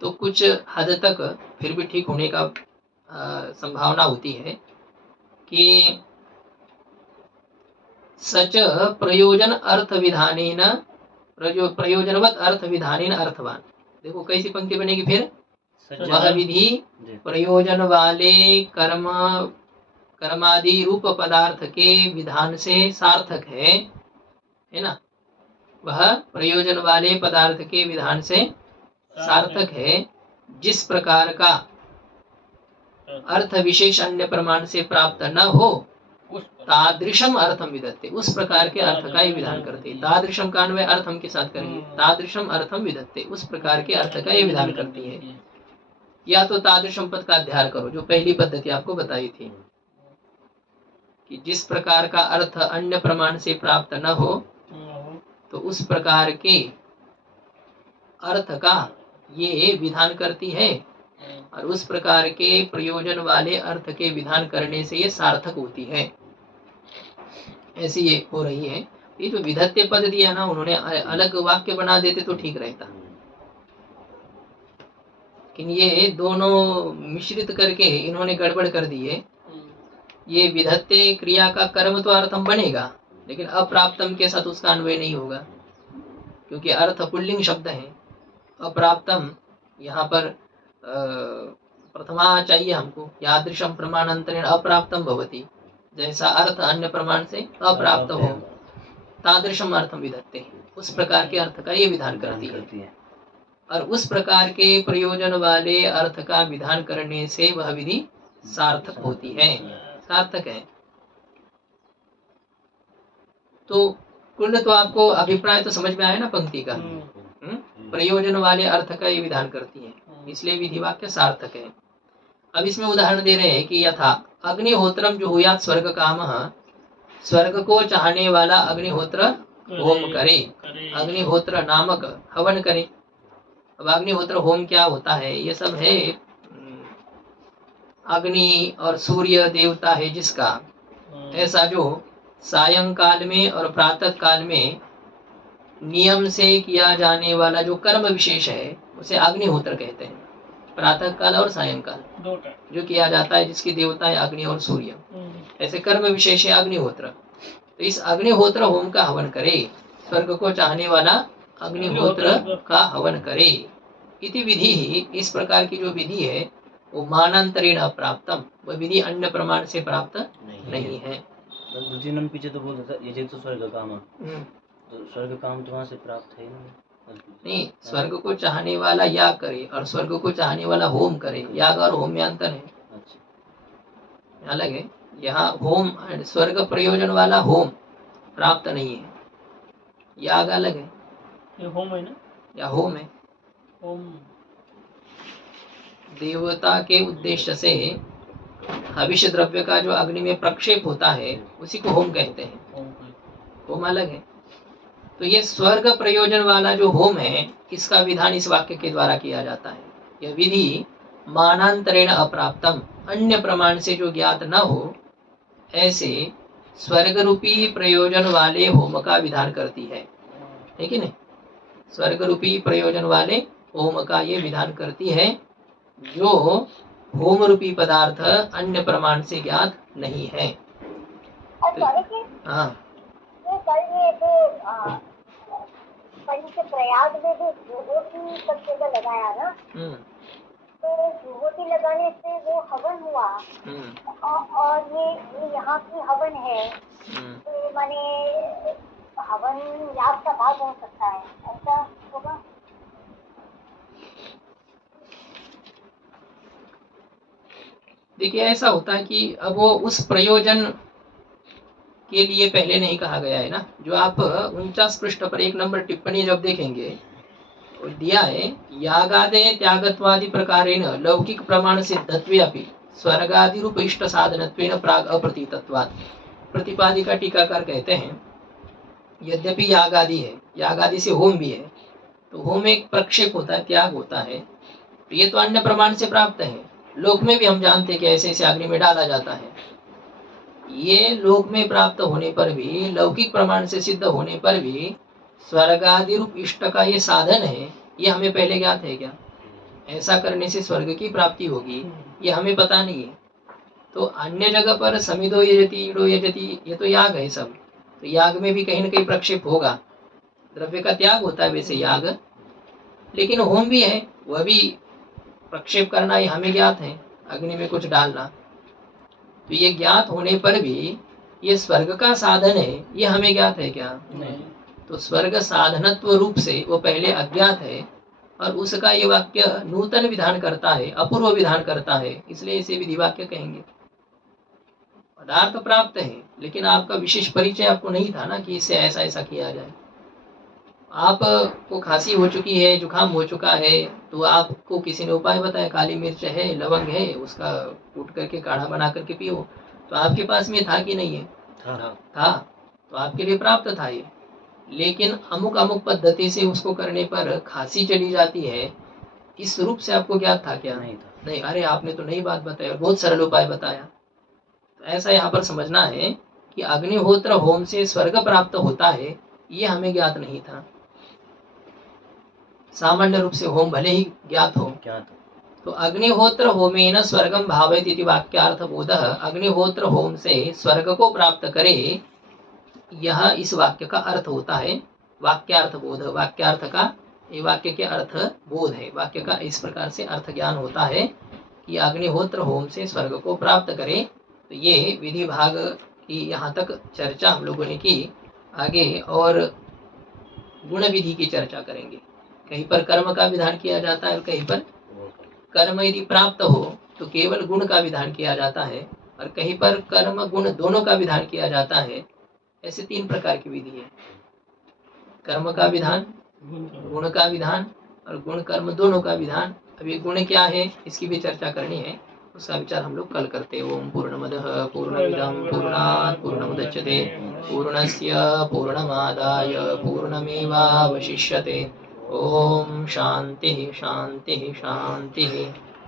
तो कुछ हद तक फिर भी ठीक होने का संभावना होती है कि सच प्रयोजन अर्थ विधानेन प्रयोजनवत अर्थ विधानेन अर्थवान। देखो कैसी पंक्ति बनेगी फिर, वह विधि प्रयोजन वाले कर्मादि रूप पदार्थ के विधान से सार्थक है ना, वह प्रयोजन वाले पदार्थ के विधान से सार्थक है, जिस प्रकार का अर्थ विशेष अन्य प्रमाण से प्राप्त न हो तादृशम अर्थम विदत्ते, उस प्रकार के अर्थ का ही विधान करते। तादृशम का अन्वय अर्थम के साथ करेंगे, तादृशम अर्थम विदत्ते, उस प्रकार के अर्थ का ही विधान करती है। या तो तादृशम पद का अध्ययन करो, जो पहली पद्धति आपको बताई थी कि जिस प्रकार का अर्थ अन्य प्रमाण से प्राप्त न हो तो उस प्रकार के अर्थ का ये विधान करती है, और उस प्रकार के प्रयोजन वाले अर्थ के विधान करने से ये सार्थक होती है, ऐसी ये हो रही है। ये जो विधत्य पद दिया ना, उन्होंने अलग वाक्य बना देते तो ठीक रहता, लेकिन ये दोनों मिश्रित करके इन्होंने गड़बड़ कर दी है। ये विधत्य क्रिया का कर्म तो अर्थम बनेगा, लेकिन अप्राप्तम के साथ उसका अन्वय नहीं होगा, क्योंकि अर्थ पुल्लिंग शब्द है। अप्राप्तम यहाँ पर प्रथमा चाहिए हमको, यादृशम प्रमाणांतरेण अप्राप्तम भवति, जैसा अर्थ अन्य प्रमाण से अप्राप्त हो तादृशम अर्थम विधत्ते, उस प्रकार के अर्थ का ये विधान करती है। और उस प्रकार के प्रयोजन वाले अर्थ का विधान करने से वह विधि सार्थक होती है, सार्थक है। तो कुल तो आपको अभिप्राय तो समझ में आया ना पंक्ति का, प्रयोजन वाले अर्थ का ये विधान करती है, इसलिए विधि वाक्य सार्थक है। अब इसमें उदाहरण दे रहे हैं कि यथा अग्निहोत्रम जो हुआ स्वर्ग काम, स्वर्ग को चाहने वाला अग्निहोत्र होम करे, अग्निहोत्र नामक हवन करे। अब अग्निहोत्र होम क्या होता है, ये सब है अग्नि और सूर्य देवता है जिसका, ऐसा जो सायंकाल में और प्रातः काल में नियम से किया जाने वाला जो कर्म विशेष है उसे अग्निहोत्र कहते हैं। प्रातः काल और सायंकाल जो किया जाता है, जिसकी देवता है अग्नि और सूर्य, ऐसे कर्म विशेष है अग्निहोत्र। तो इस अग्निहोत्र होम का हवन करे, स्वर्ग को चाहने वाला अग्निहोत्र का हवन करे। इति विधि, इस प्रकार की जो विधि है वो मानांतरेण अप्राप्तम, वह विधि अन्य प्रमाण से प्राप्त नहीं है। पीछे तो बोलता था ये तो स्वर्ग काम, तो स्वर्ग काम तो वहाँ से प्राप्त है नहीं, स्वर्ग को चाहने वाला याग करे और स्वर्ग को चाहने वाला होम करे, याग और होम में अंतर है, अलग है। यहाँ होम स्वर्ग प्रयोजन वाला होम प्राप्त नहीं है, याग अलग है। ये होम है ना, या होम है, होम देवता के उद्देश्य से हविष्य द्रव्य का जो अग्नि में प्रक्षेप होता है उसी को होम कहते हैं, होम अलग है। तो ये स्वर्ग प्रयोजन वाला जो होम है, इसका विधान इस वाक्य के द्वारा किया जाता है। यह विधि मानांतरेण अप्राप्तम, अन्य प्रमाण से जो ज्ञात न हो ऐसे स्वर्ग रूपी प्रयोजन वाले होम का विधान करती है, ठीक है ना। स्वर्ग रूपी प्रयोजन वाले होम का ये विधान करती है, जो होम रूपी पदार्थ अन्य प्रमाण से ज्ञात नहीं है। हाँ, प्रयाग में जो जुहोती सब जगह लगाया ना, तो जुहोती लगाने से वो हवन हुआ, और ये यहाँ की हवन है, तो ये माने हवन याग का भाग हो सकता है, ऐसा होगा। देखिए ऐसा होता है कि अब वो उस प्रयोजन के लिए पहले नहीं कहा गया है ना। जो आप 49 पृष्ठ पर 1 नंबर टिप्पणी जब देखेंगे तो दिया है, यागादे त्यागत्वादि प्रकारेण लौकिक प्रमाण सिद्धत्वे अपि स्वर्गादि रूप इष्ट साधनत्वेन प्राग अप्रतीतत्वात्। प्रतिपादिका टीकाकार कहते हैं, यद्यपि याग आदि है, याग आदि से होम भी है, तो होम एक प्रक्षेप होता है, त्याग होता है, तो ये तो अन्य प्रमाण से प्राप्त है। लोक में भी हम जानते हैं कि ऐसे ऐसे अग्नि में डाला जाता है। ये लोक में प्राप्त होने पर भी, लौकिक प्रमाण से सिद्ध होने पर भी स्वर्ग आदि रूप इष्ट का ये साधन है, ये हमें पहले ज्ञात है क्या? ऐसा करने से स्वर्ग की प्राप्ति होगी, ये हमें पता नहीं है। तो अन्य जगह पर समिदो यजति ईडो यजति, ये तो याग है सब, तो याग में भी कहीं ना कहीं प्रक्षेप होगा, द्रव्य का त्याग होता है वैसे याग, लेकिन होम भी है, वह भी प्रक्षेप करना ये हमें ज्ञात है, अग्नि में कुछ डालना। तो ये ज्ञात होने पर भी ये स्वर्ग का साधन है, ये हमें ज्ञात है क्या? नहीं। तो स्वर्ग साधनत्व रूप से वो पहले अज्ञात है, और उसका ये वाक्य नूतन विधान करता है, अपूर्व विधान करता है, इसलिए इसे विधि वाक्य कहेंगे। पदार्थ प्राप्त है, लेकिन आपका विशेष परिचय आपको नहीं था ना कि इससे ऐसा ऐसा किया जाए। आपको खांसी हो चुकी है, जुकाम हो चुका है, तो आपको किसी ने उपाय बताया, काली मिर्च है, लवंग है, उसका कूट करके काढ़ा बना करके पियो, तो आपके पास में था कि नहीं है? था, तो आपके लिए प्राप्त था ये। लेकिन अमुक अमुक पद्धति से उसको करने पर खांसी चली जाती है, इस रूप से आपको ज्ञात था क्या? नहीं था। नहीं, अरे आपने तो नई बात बताई और बहुत सरल उपाय बताया। तो ऐसा यहाँ पर समझना है कि अग्निहोत्र होम से स्वर्ग प्राप्त होता है, ये हमें ज्ञात नहीं था। सामान्य रूप से होम भले ही ज्ञात हो, क्या था? तो अग्निहोत्र होमेन स्वर्गम भावयत इति वाक्यार्थ बोधः, अग्निहोत्र होम से स्वर्ग को प्राप्त करे, यह इस वाक्य का अर्थ होता है। वाक्यार्थ बोध, वाक्यार्थ का ये वाक्य के अर्थ बोध है, वाक्य का इस प्रकार से अर्थ ज्ञान होता है कि अग्निहोत्र होम से स्वर्ग को प्राप्त करे। तो ये विधि भाग की यहाँ तक चर्चा हम लोगों ने की। आगे और गुण विधि की चर्चा करेंगे। कहीं पर कर्म का विधान किया जाता है और कहीं पर कर्म यदि प्राप्त हो तो केवल गुण का विधान किया जाता है, और कहीं पर कर्म गुण दोनों का विधान किया जाता है। ऐसे 3 प्रकार की विधि है, कर्म का विधान, गुण का विधान और गुण कर्म दोनों का विधान। अभी गुण क्या है इसकी भी चर्चा करनी है, उसका विचार हम लोग कल करते हैं। ओम पूर्णमदः पूर्णमिदं पूर्णात् पूर्णमुदच्यते पूर्णस्य पूर्णमादाय पूर्णमेवावशिष्यते। ओम शांति शांति शांति।